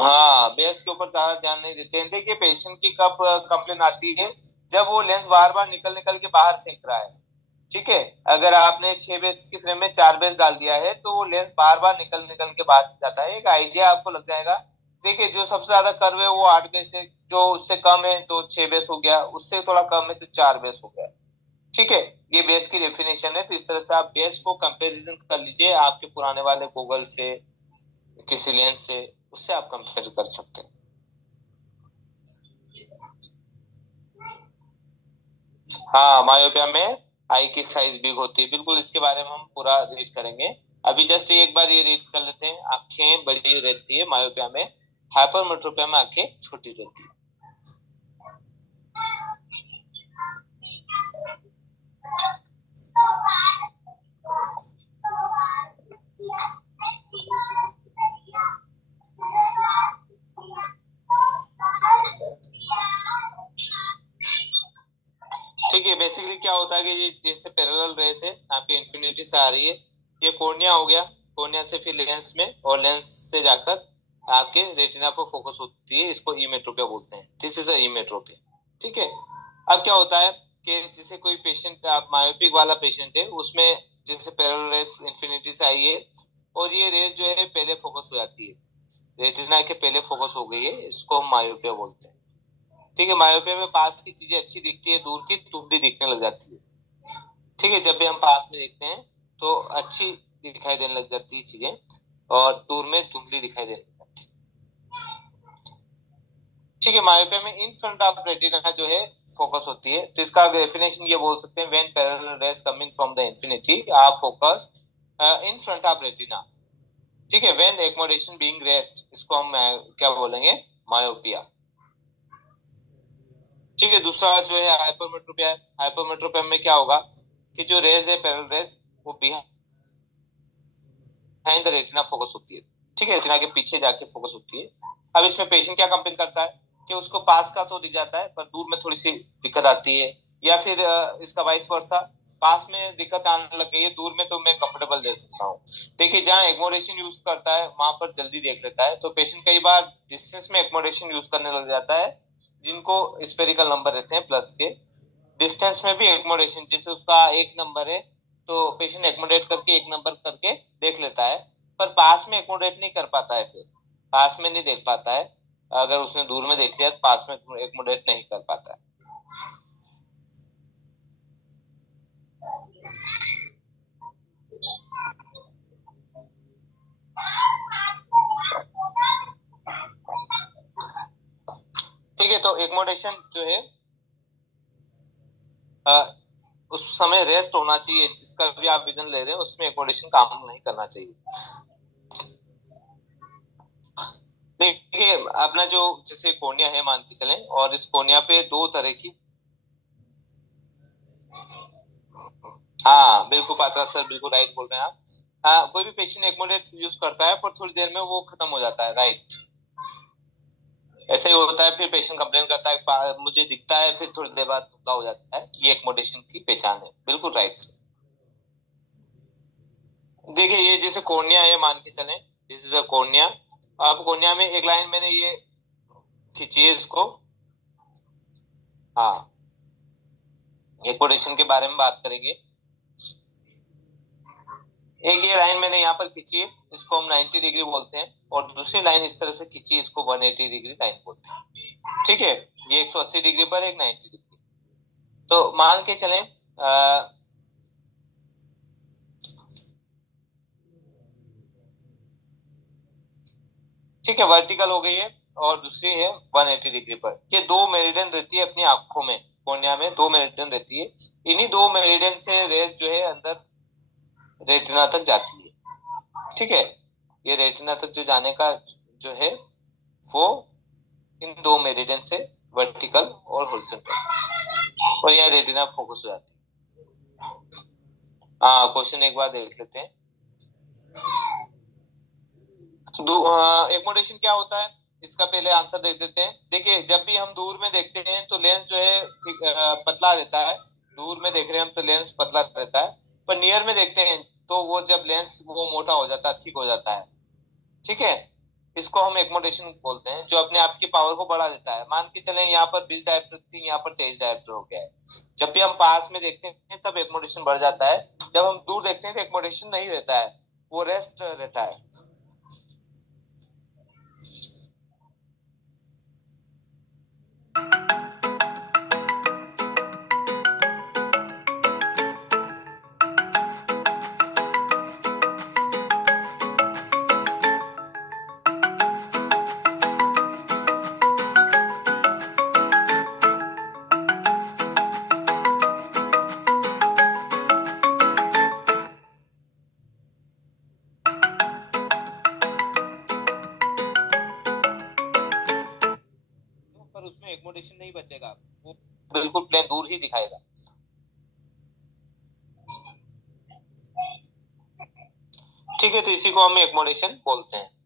हाँ बेस के ऊपर ज्यादा ध्यान नहीं देते हैं। देखिए पेशेंट की कब कंप्लेन आती है, जब वो लेंस बार बार निकल निकल के बाहर फेंक रहा है। ठीक है, अगर आपने 6 बेस की फ्रेम में 4 बेस डाल दिया है तो वो लेंस बार बार निकल निकल के बाहर जाता है। एक आइडिया आपको लग जाएगा। देखिए जो सबसे ज्यादा कर्व है वो 8 बेस है, जो उससे कम है तो 6 बेस हो गया, उससे थोड़ा कम है तो 4 बेस हो गया। ठीक है, ये बेस की डेफिनेशन है। तो इस तरह से आप बेस को कंपेरिजन कर लीजिए आपके पुराने वाले गूगल से, किसी लेंस से, उससे आप कंपेयर कर सकते हैं। हाँ, मायोपिया में आई की साइज बिग होती है, बिल्कुल, इसके बारे में हम पूरा रीड करेंगे। अभी जस्ट एक बार ये रीड कर लेते हैं। आंखें बड़ी रहती है मायोपिया में, हाइपरमेट्रोपिया में आंखें छोटी रहती है। ठीक है, बेसिकली क्या होता है कि ये जैसे पैरेलल रेस है आपकी इन्फिनिटी से आ रही है, ये कॉर्निया हो गया, कॉर्निया से फिर लेंस में, और लेंस से जाकर आपके रेटिना पर फोकस होती है, इसको इमेट्रोपिया बोलते हैं। This is a emmetropia. ठीक है, अब क्या होता है कि जैसे कोई पेशेंट आप मायोपिक वाला पेशेंट है, उसमें जैसे पैरेलल रेस इन्फिनिटी से आई है, और ये रेस जो है पहले फोकस हो जाती है, रेटिना के पहले फोकस हो गई है, इसको हम मायोपिया बोलते हैं। ठीक है, मायोपिया में पास की चीजें अच्छी दिखती है, दूर की धुंधली दिखने लग जाती है। ठीक है, जब भी हम पास में देखते हैं तो अच्छी दिखाई देने लग जाती है चीजें, और दूर में धुंधली दिखाई देने लग जाती है। ठीक है, मायोपिया में इन फ्रंट ऑफ रेटिना जो है फोकस होती है। तो इसका डेफिनेशन ये बोल सकते हैं, when parallel rays coming from the infinity are focus in front of retina. ठीक है, व्हेन एक्मोडेशन बीइंग रेस्ट, इसको हम क्या बोलेंगे, मायोपिया। ठीक है, दूसरा जो है हाइपरमेट्रोपिया है। हाइपरमेट्रोपिया में क्या होगा कि जो रेज है पैरेलल रेज, वो बिहाइंड द रेटिना फोकस होती है। ठीक है, रेटिना के पीछे जाके फोकस होती है। अब इसमें पेशेंट क्या कंप्लेन करता है, कि उसको पास का तो दिख जाता है पर दूर में थोड़ी सी दिक्कत आती है, या फिर इसका वाइस वर्सा, पास में दिक्कत आने लग गई है, दूर में तो मैं कंफर्टेबल दे सकता हूँ। देखिए जहाँ एक्मोडेशन यूज करता है वहां पर जल्दी देख लेता है, तो पेशेंट कई बार डिस्टेंस में एक्मोडेशन यूज करने लग जाता है, जिनको स्पेरिकल नंबर रहते हैं प्लस के। डिस्टेंस में भी एक्मोडेशन, जैसे उसका 1 नंबर है तो पेशेंट एक्मोडेट करके 1 नंबर करके देख लेता है, पर पास में एक्मोडेट नहीं कर पाता है, फिर पास में नहीं देख पाता है। अगर उसने दूर में देख लिया तो पास में एक्मोडेट नहीं कर पाता है। ठीक है, तो एक्मोडेशन जो है उस समय रेस्ट होना चाहिए, जिसका भी आप विजन ले रहे हैं उसमें एक्मोडेशन काम नहीं करना चाहिए। देखिए अपना जो जैसे कोर्निया है मान के चलें, और इस कोर्निया पे 2 तरह की, हाँ बिल्कुल पात्रा सर, बिल्कुल राइट बोल रहे हैं आप। हाँ, कोई भी पेशेंट एक्मोडेट यूज करता है पर थोड़ी देर में वो खत्म हो जाता है, राइट, ऐसे ही होता है। फिर पेशेंट कंप्लेन करता है मुझे दिखता है, फिर थोड़ी देर बाद धुंधला हो जाता है, ये एक्मोडेशन की पहचान है, बिल्कुल राइट सर। देखिए ये जैसे कोर्निया है मान के चलें, दिस इज अ कोर्निया। अब कोर्निया में एक लाइन मैंने ये खींची है इसको, हाँ एक्मोडेशन के बारे में बात करेंगे। एक ये लाइन मैंने यहाँ पर खींची है, इसको हम 90 डिग्री बोलते हैं, और दूसरी लाइन इस तरह से खींची है, इसको 180 डिग्री लाइन बोलते हैं। ठीक है, ये 180 डिग्री पर, एक 90 डिग्री। तो मान के चलें ठीक है, वर्टिकल हो गई है और दूसरी है 180 डिग्री पर। ये 2 मेरिडियन रहती है अपनी आंखों में, कोर्निया में 2 मेरिडियन रहती है। इन्हीं 2 मेरिडियन से रेस जो है अंदर रेटिना तक जाती है। ठीक है, ये रेटिना तक जो जाने का जो है वो इन 2 मेरिडियन से वर्टिकल और हॉरिजॉन्टल, और यहाँ रेटिना फोकस हो जाती है। हाँ क्वेश्चन एक बार देख लेते हैं। एक्मोडेशन क्या होता है इसका पहले आंसर देख देते हैं। देखिए जब भी हम दूर में देखते हैं तो लेंस जो है पतला रहता है, दूर में देख रहे हैं हम तो लेंस पतला रहता है, पर नियर में देखते हैं तो वो जब लेंस वो मोटा हो जाता है, ठीक हो जाता है। ठीक है, इसको हम एक्मोडेशन बोलते हैं, जो अपने आप की पावर को बढ़ा देता है। मान के चलें यहाँ पर 20 डायोप्टर थी, यहाँ पर 23 डायोप्टर हो गया है। जब भी हम पास में देखते हैं तब एक्मोडेशन बढ़ जाता है, जब हम दूर देखते हैं तो एक्मोडेशन नहीं रहता है, वो रेस्ट रहता है। पर उसमें एक्मोडेशन नहीं बचेगा, वो बिल्कुल प्लेन दूर ही दिखाएगा। ठीक है, तो इसी को हम एक्मोडेशन बोलते हैं।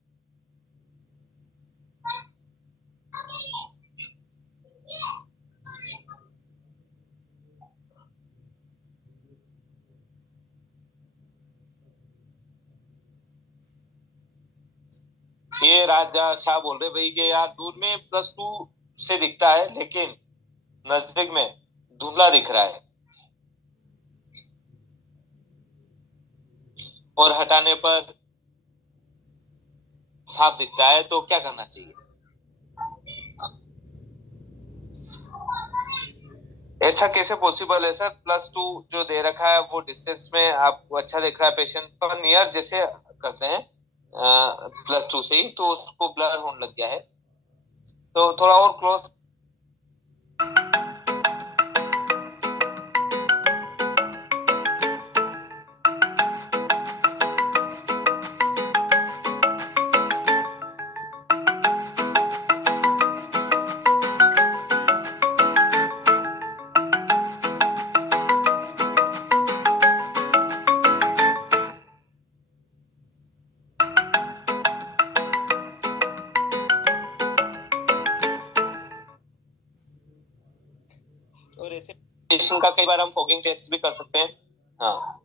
ये राजा शाह बोल रहे भाई कि यार दूर में +2 से दिखता है लेकिन नजदीक में धुंधला दिख रहा है, और हटाने पर साफ दिखता है, तो क्या करना चाहिए? ऐसा कैसे पॉसिबल है सर? +2 जो दे रखा है वो डिस्टेंस में आपको अच्छा दिख रहा है पेशेंट, पर नियर जैसे करते हैं +2 से ही तो उसको ब्लर होने लग गया है, तो थोड़ा और क्लोज। पेशेंट का कई बार हम फॉगिंग टेस्ट भी कर सकते हैं। हाँ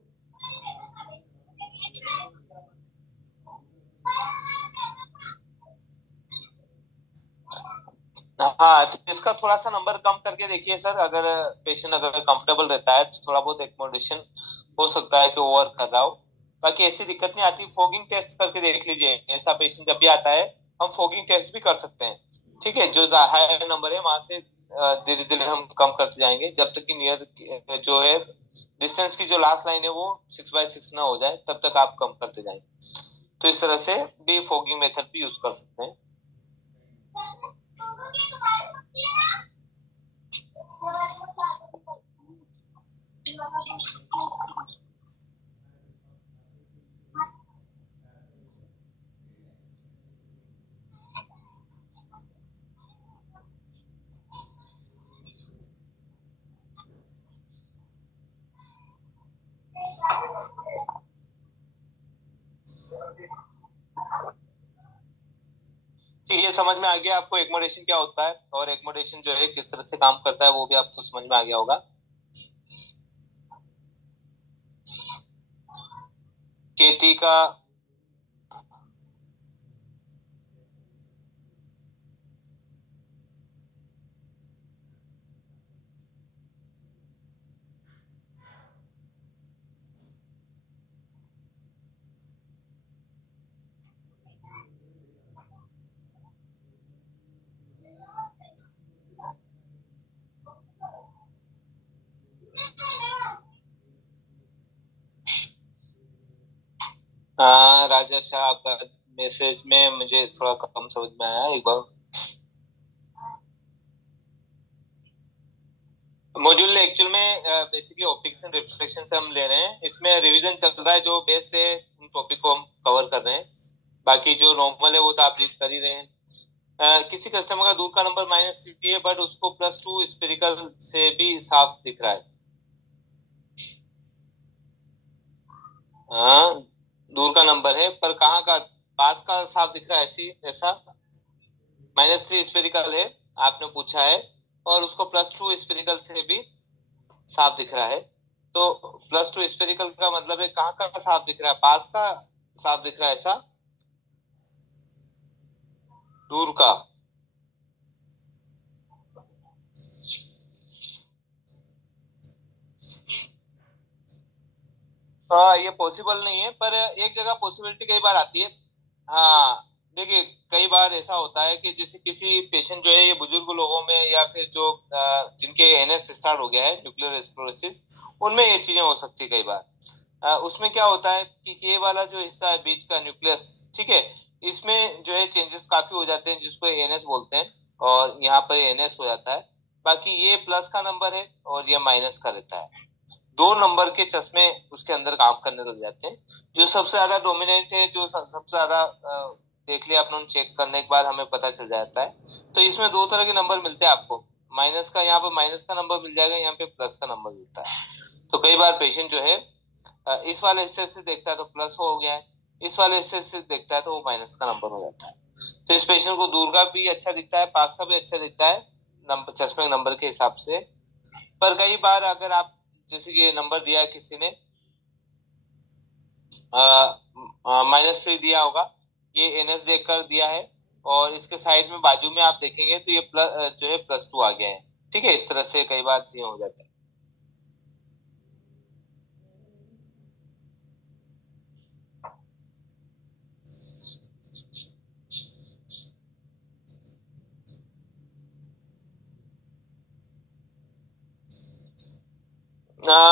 हाँ, तो इसका थोड़ा सा नंबर कम करके देखिए सर, अगर पेशेंट अगर कंफर्टेबल रहता है तो थोड़ा बहुत एक्कोमोडेशन हो सकता है कि ओवर कर रहा हो। बाकी ऐसी दिक्कत नहीं आती, फॉगिंग टेस्ट करके देख लीजिए। ऐसा पेशेंट जब भी आता है हम फॉगिंग टेस्ट भी कर सकते हैं, ठीक है। जो हाई नंबर है वहां से धीरे धीरे हम कम करते जाएंगे जब तक कि नियर जो है डिस्टेंस की जो लास्ट लाइन है वो 6/6 ना हो जाए, तब तक आप कम करते जाएंगे। तो इस तरह से भी फॉगिंग मेथड भी यूज कर सकते हैं। ठीक है, समझ में आ गया आपको एक्मोडेशन क्या होता है और एक्मोडेशन जो है किस तरह से काम करता है, वो भी आपको समझ में आ गया होगा। केटी का राजा शाह, आपका मैसेज में मुझे थोड़ा कम समझ में आया। एक बार मॉड्यूल एक्चुअल में बेसिकली ऑप्टिक्स एंड रिफ्लेक्शन से हम ले रहे हैं। इसमें रिवीजन चल रहा है, जो बेस्ट है उन टॉपिक को हम कवर कर रहे हैं। बाकी जो नॉर्मल है वो तो आप रीड कर ही रहे हैं। किसी कस्टमर का दूर का नंबर -3 है बट उसको +2 स्पेरिकल से भी साफ दिख रहा है। दूर का नंबर है पर कहाँ का, पास का साफ दिख रहा है, ऐसा -3 स्पेरिकल है आपने पूछा है और उसको +2 स्पेरिकल से भी साफ दिख रहा है। तो +2 स्पेरिकल का मतलब है कहाँ का साफ दिख रहा है, पास का साफ दिख रहा है, ऐसा दूर का। हाँ, ये पॉसिबल नहीं है पर एक जगह पॉसिबिलिटी कई बार आती है। हाँ देखिए, कई बार ऐसा होता है कि जैसे किसी पेशेंट जो है, ये बुजुर्ग लोगों में या फिर जो जिनके एनएस स्टार्ट हो गया है, न्यूक्लियर स्क्लेरोसिस, उनमें ये चीजें हो सकती है कई बार। उसमें क्या होता है कि ये वाला जो हिस्सा है बीच का न्यूक्लियस, ठीक है, इसमें जो है चेंजेस काफी हो जाते हैं जिसको एनएस बोलते हैं, और यहाँ पर एनएस हो जाता है। बाकी ये प्लस का नंबर है और ये माइनस का रहता है। 2 नंबर के चश्मे उसके अंदर काम करने लग जाते हैं। जो सबसे ज्यादा डोमिनेंट है, जो सबसे ज्यादा देख लिया अपने चेक करने के बाद हमें पता चल जाता है। तो इसमें 2 तरह के नंबर मिलते हैं आपको। माइनस का, यहाँ पे माइनस का नंबर मिल जाएगा, यहाँ पे प्लस का नंबर मिलता है। तो कई बार पेशेंट जो है इस वाले हिस्से से देखता है तो प्लस हो गया है, इस वाले हिस्से से देखता है तो वो माइनस का नंबर हो जाता है। तो इस पेशेंट को दूर का भी अच्छा दिखता है, पास का भी अच्छा दिखता है नंबर, चश्मे नंबर के हिसाब से। पर कई बार अगर आप, जैसे ये नंबर दिया है किसी ने -3 दिया होगा, ये एनएस देखकर दिया है और इसके साइड में बाजू में आप देखेंगे तो ये प्लस जो है +2 आ गया है। ठीक है, इस तरह से कई बार चीजें हो जाती है।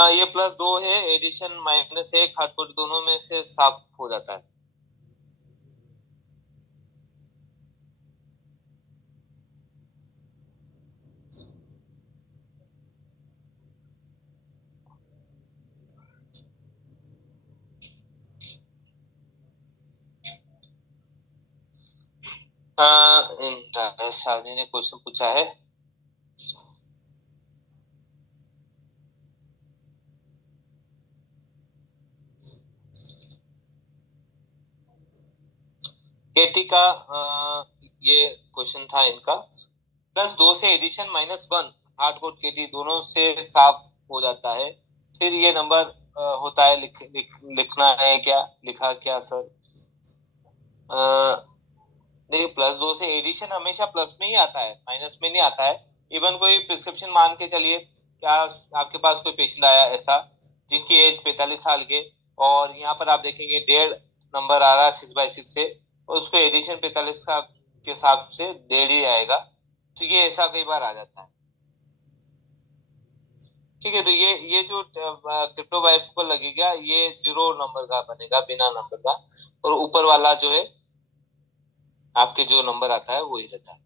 ये +2 है, एडिशन -1, हार्डकोड दोनों में से साफ हो जाता है। शादी ने क्वेश्चन पूछा है, केटी का ये क्वेश्चन था इनका। +2 से एडिशन -1 हार्डकोड केटी दोनों से साफ हो जाता है। फिर ये नंबर होता है लिखना है क्या, लिखा क्या सर? देखिए +2 से एडिशन हमेशा प्लस में ही आता है, माइनस में नहीं आता है। इवन कोई प्रिस्क्रिप्शन मान के चलिए, क्या आपके पास कोई पेशेंट आया ऐसा जिनकी एज 45 साल के, और यहाँ पर आप देखेंगे 1.5 नंबर आ रहा है 6/6 से, और उसको एडिशन 45 के हिसाब से 1.5 ही आएगा। तो ये ऐसा कई बार आ जाता है। ठीक है, तो ये जो क्रिप्टो बाइफिकल लगेगा ये 0 नंबर का बनेगा, बिना नंबर का, और ऊपर वाला जो है आपके जो नंबर आता है वो ही रहता है।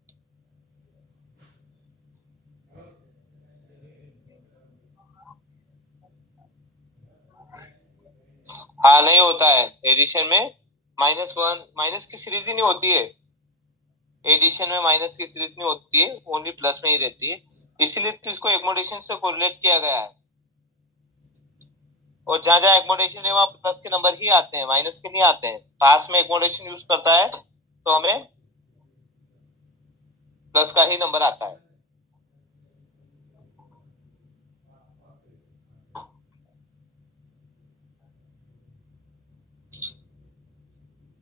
हाँ नहीं होता है एडिशन में, -1 माइनस की सीरीज ही नहीं होती है। एडिशन में माइनस की सीरीज नहीं होती है, ओनली प्लस में ही रहती है। इसीलिए तो इसको एक्मोडेशन से कोरिलेट किया गया है, और जहां जहां एक्मोडेशन है वहां प्लस के नंबर ही आते हैं, माइनस के नहीं आते हैं। पास में एक्मोडेशन यूज करता है तो हमें प्लस का ही नंबर आता है।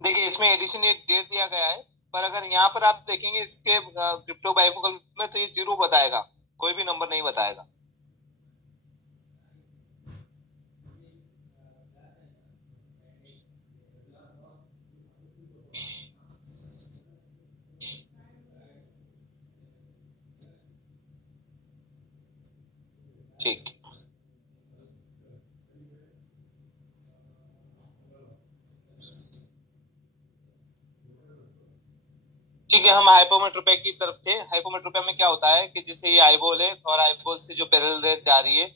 देखिए इसमें एडिशन एक डेट दिया गया है, पर अगर यहाँ पर आप देखेंगे इसके क्रिप्टो बाइफोकल में तो ये 0 बताएगा, कोई भी नंबर नहीं बताएगा। ठीक, ठीक है, हम हाइपोमेट्रोपिया की तरफ थे। हाइपोमेट्रोपिया में क्या होता है कि जैसे ये आईबॉल है, और आईबॉल से जो पैरेलल रेस जा रही है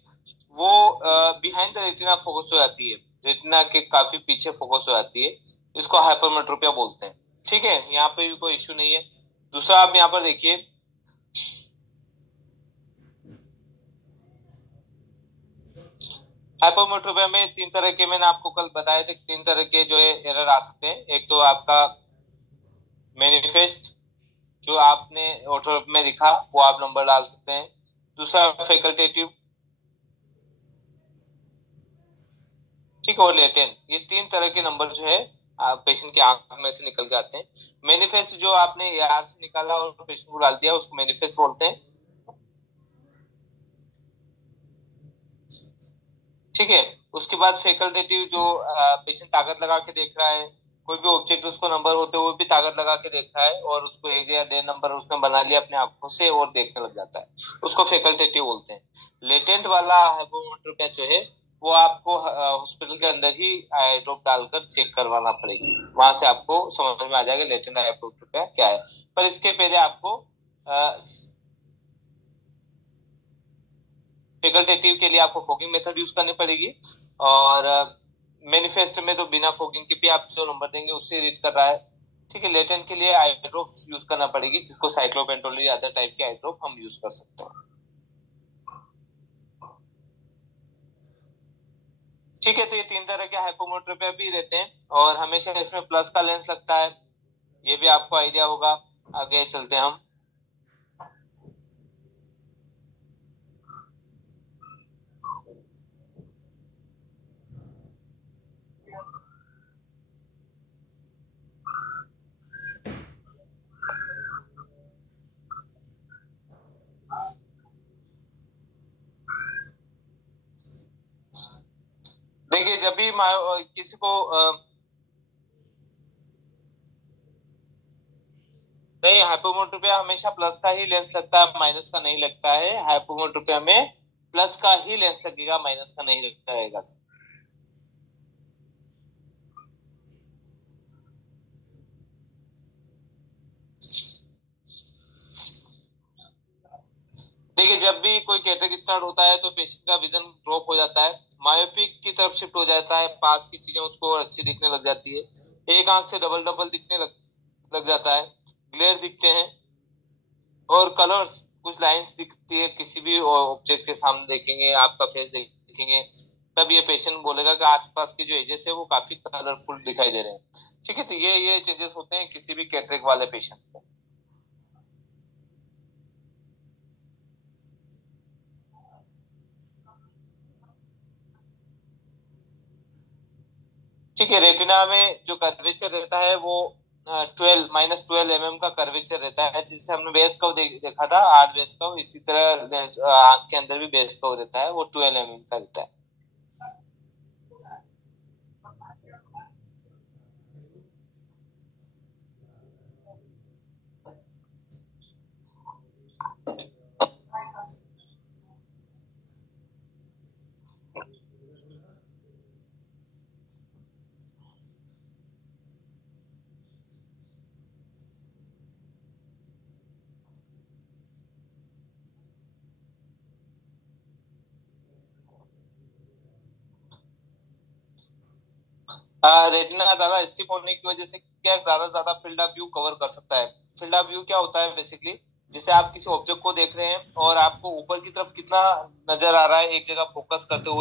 वो बिहाइंड द रेटिना फोकस हो जाती है, रेटिना के काफी पीछे फोकस हो जाती है। इसको हाइपोमेट्रोपिया बोलते हैं। ठीक है, यहाँ पे भी कोई इश्यू नहीं है। दूसरा आप यहाँ पर देखिए, हाइपोमेट्रोपिया में 3 तरह के, मैंने आपको कल बताए थे 3 तरह के जो है एरर आ सकते हैं। एक तो आपका मैनिफेस्ट, जो आपने ऑटो में दिखा वो आप नंबर डाल सकते हैं। दूसरा फैकल्टेटिव, ठीक है, और लेटेंट। ये 3 तरह के नंबर जो है पेशेंट की आंख में से निकल के आते हैं। मैनिफेस्ट जो आपने AR से निकाला और पेशेंट को डाल दिया उसको मैनिफेस्ट बोलते हैं। ठीक है, उसके बाद फैकल्टेटिव, जो पेशेंट ताकत लगा के देख रहा है, कोई भी ऑब्जेक्ट उसको नंबर होते हुए भी ताकत लगा के देख रहा है, और उसको 1 या 1.5 नंबर उसने बना लिया अपने आंखों से और देखने लग जाता है, उसको फैकल्टेटिव बोलते हैं। लेटेंट वाला हाइपोमेट्रोपिया जो है वो आपको हॉस्पिटल के अंदर ही आई ड्रॉप डालकर चेक करवाना पड़ेगी, वहां से आपको समझ में आ जाएगा लेटेंट हाइपोमेट्रोपिया क्या है। पर इसके पहले आपको फैकल्टेटिव के लिए आपको फोगिंग मेथड यूज करनी पड़ेगी, और मैनिफेस्ट में तो बिना फोगिंग के भी आप जो नंबर देंगे उससे रीड कर रहा है। ठीक है, लेटेंट के लिए आई ड्रॉप यूज करना पड़ेगी, जिसको साइक्लोपेंटोल या अदर टाइप के आई ड्रॉप हम यूज कर सकते हैं। ठीक है, तो ये 3 तरह के हाइपोमेट्रोपिया भी रहते हैं, और हमेशा इसमें प्लस का लेंस लगता है, ये भी आपको आइडिया होगा। आगे चलते हैं हम। देखिए जब भी किसी को नहीं, हाइपोमेट्रोपिया हमेशा प्लस का ही लेंस लगता है, माइनस का नहीं लगता है। हाइपोमेट्रोपिया में प्लस का ही लेंस लगेगा, माइनस का नहीं लगेगा। देखिए जब भी कोई कैटरेक्ट स्टार्ट होता है तो पेशेंट का विजन ड्रॉप हो जाता है, मायोपिक की तरफ शिफ्ट हो जाता है, पास की चीजें उसको अच्छी दिखने लग जाती है, एक आंख से डबल डबल दिखने लग जाता है, ग्लेयर दिखते हैं, और कलर्स, कुछ लाइंस दिखती है। किसी भी ऑब्जेक्ट के सामने देखेंगे, आपका फेस देखेंगे, तब ये पेशेंट बोलेगा कि आसपास के जो एजेस है वो काफी कलरफुल दिखाई दे रहे हैं। ठीक है, तो ये चेंजेस होते हैं किसी भी कैटरेक्ट वाले पेशेंट को। ठीक है, रेटिना में जो कर्वेचर रहता है वो 12 -12 mm का कर्वेचर रहता है, जिसे हमने बेस कर्व देखा था 8 बेस कर्व, इसी तरह आंख के अंदर भी बेस कर्व रहता है, वो 12 mm का रहता है। रेटिना ज्यादा स्टिफ होने की वजह से क्या ज्यादा फील्ड ऑफ व्यू कवर कर सकता है। फील्ड ऑफ व्यू क्या होता है बेसिकली, जिसे आप किसी ऑब्जेक्ट को देख रहे हैं और आपको ऊपर की तरफ कितना नजर आ रहा है एक जगह फोकस करते हुए,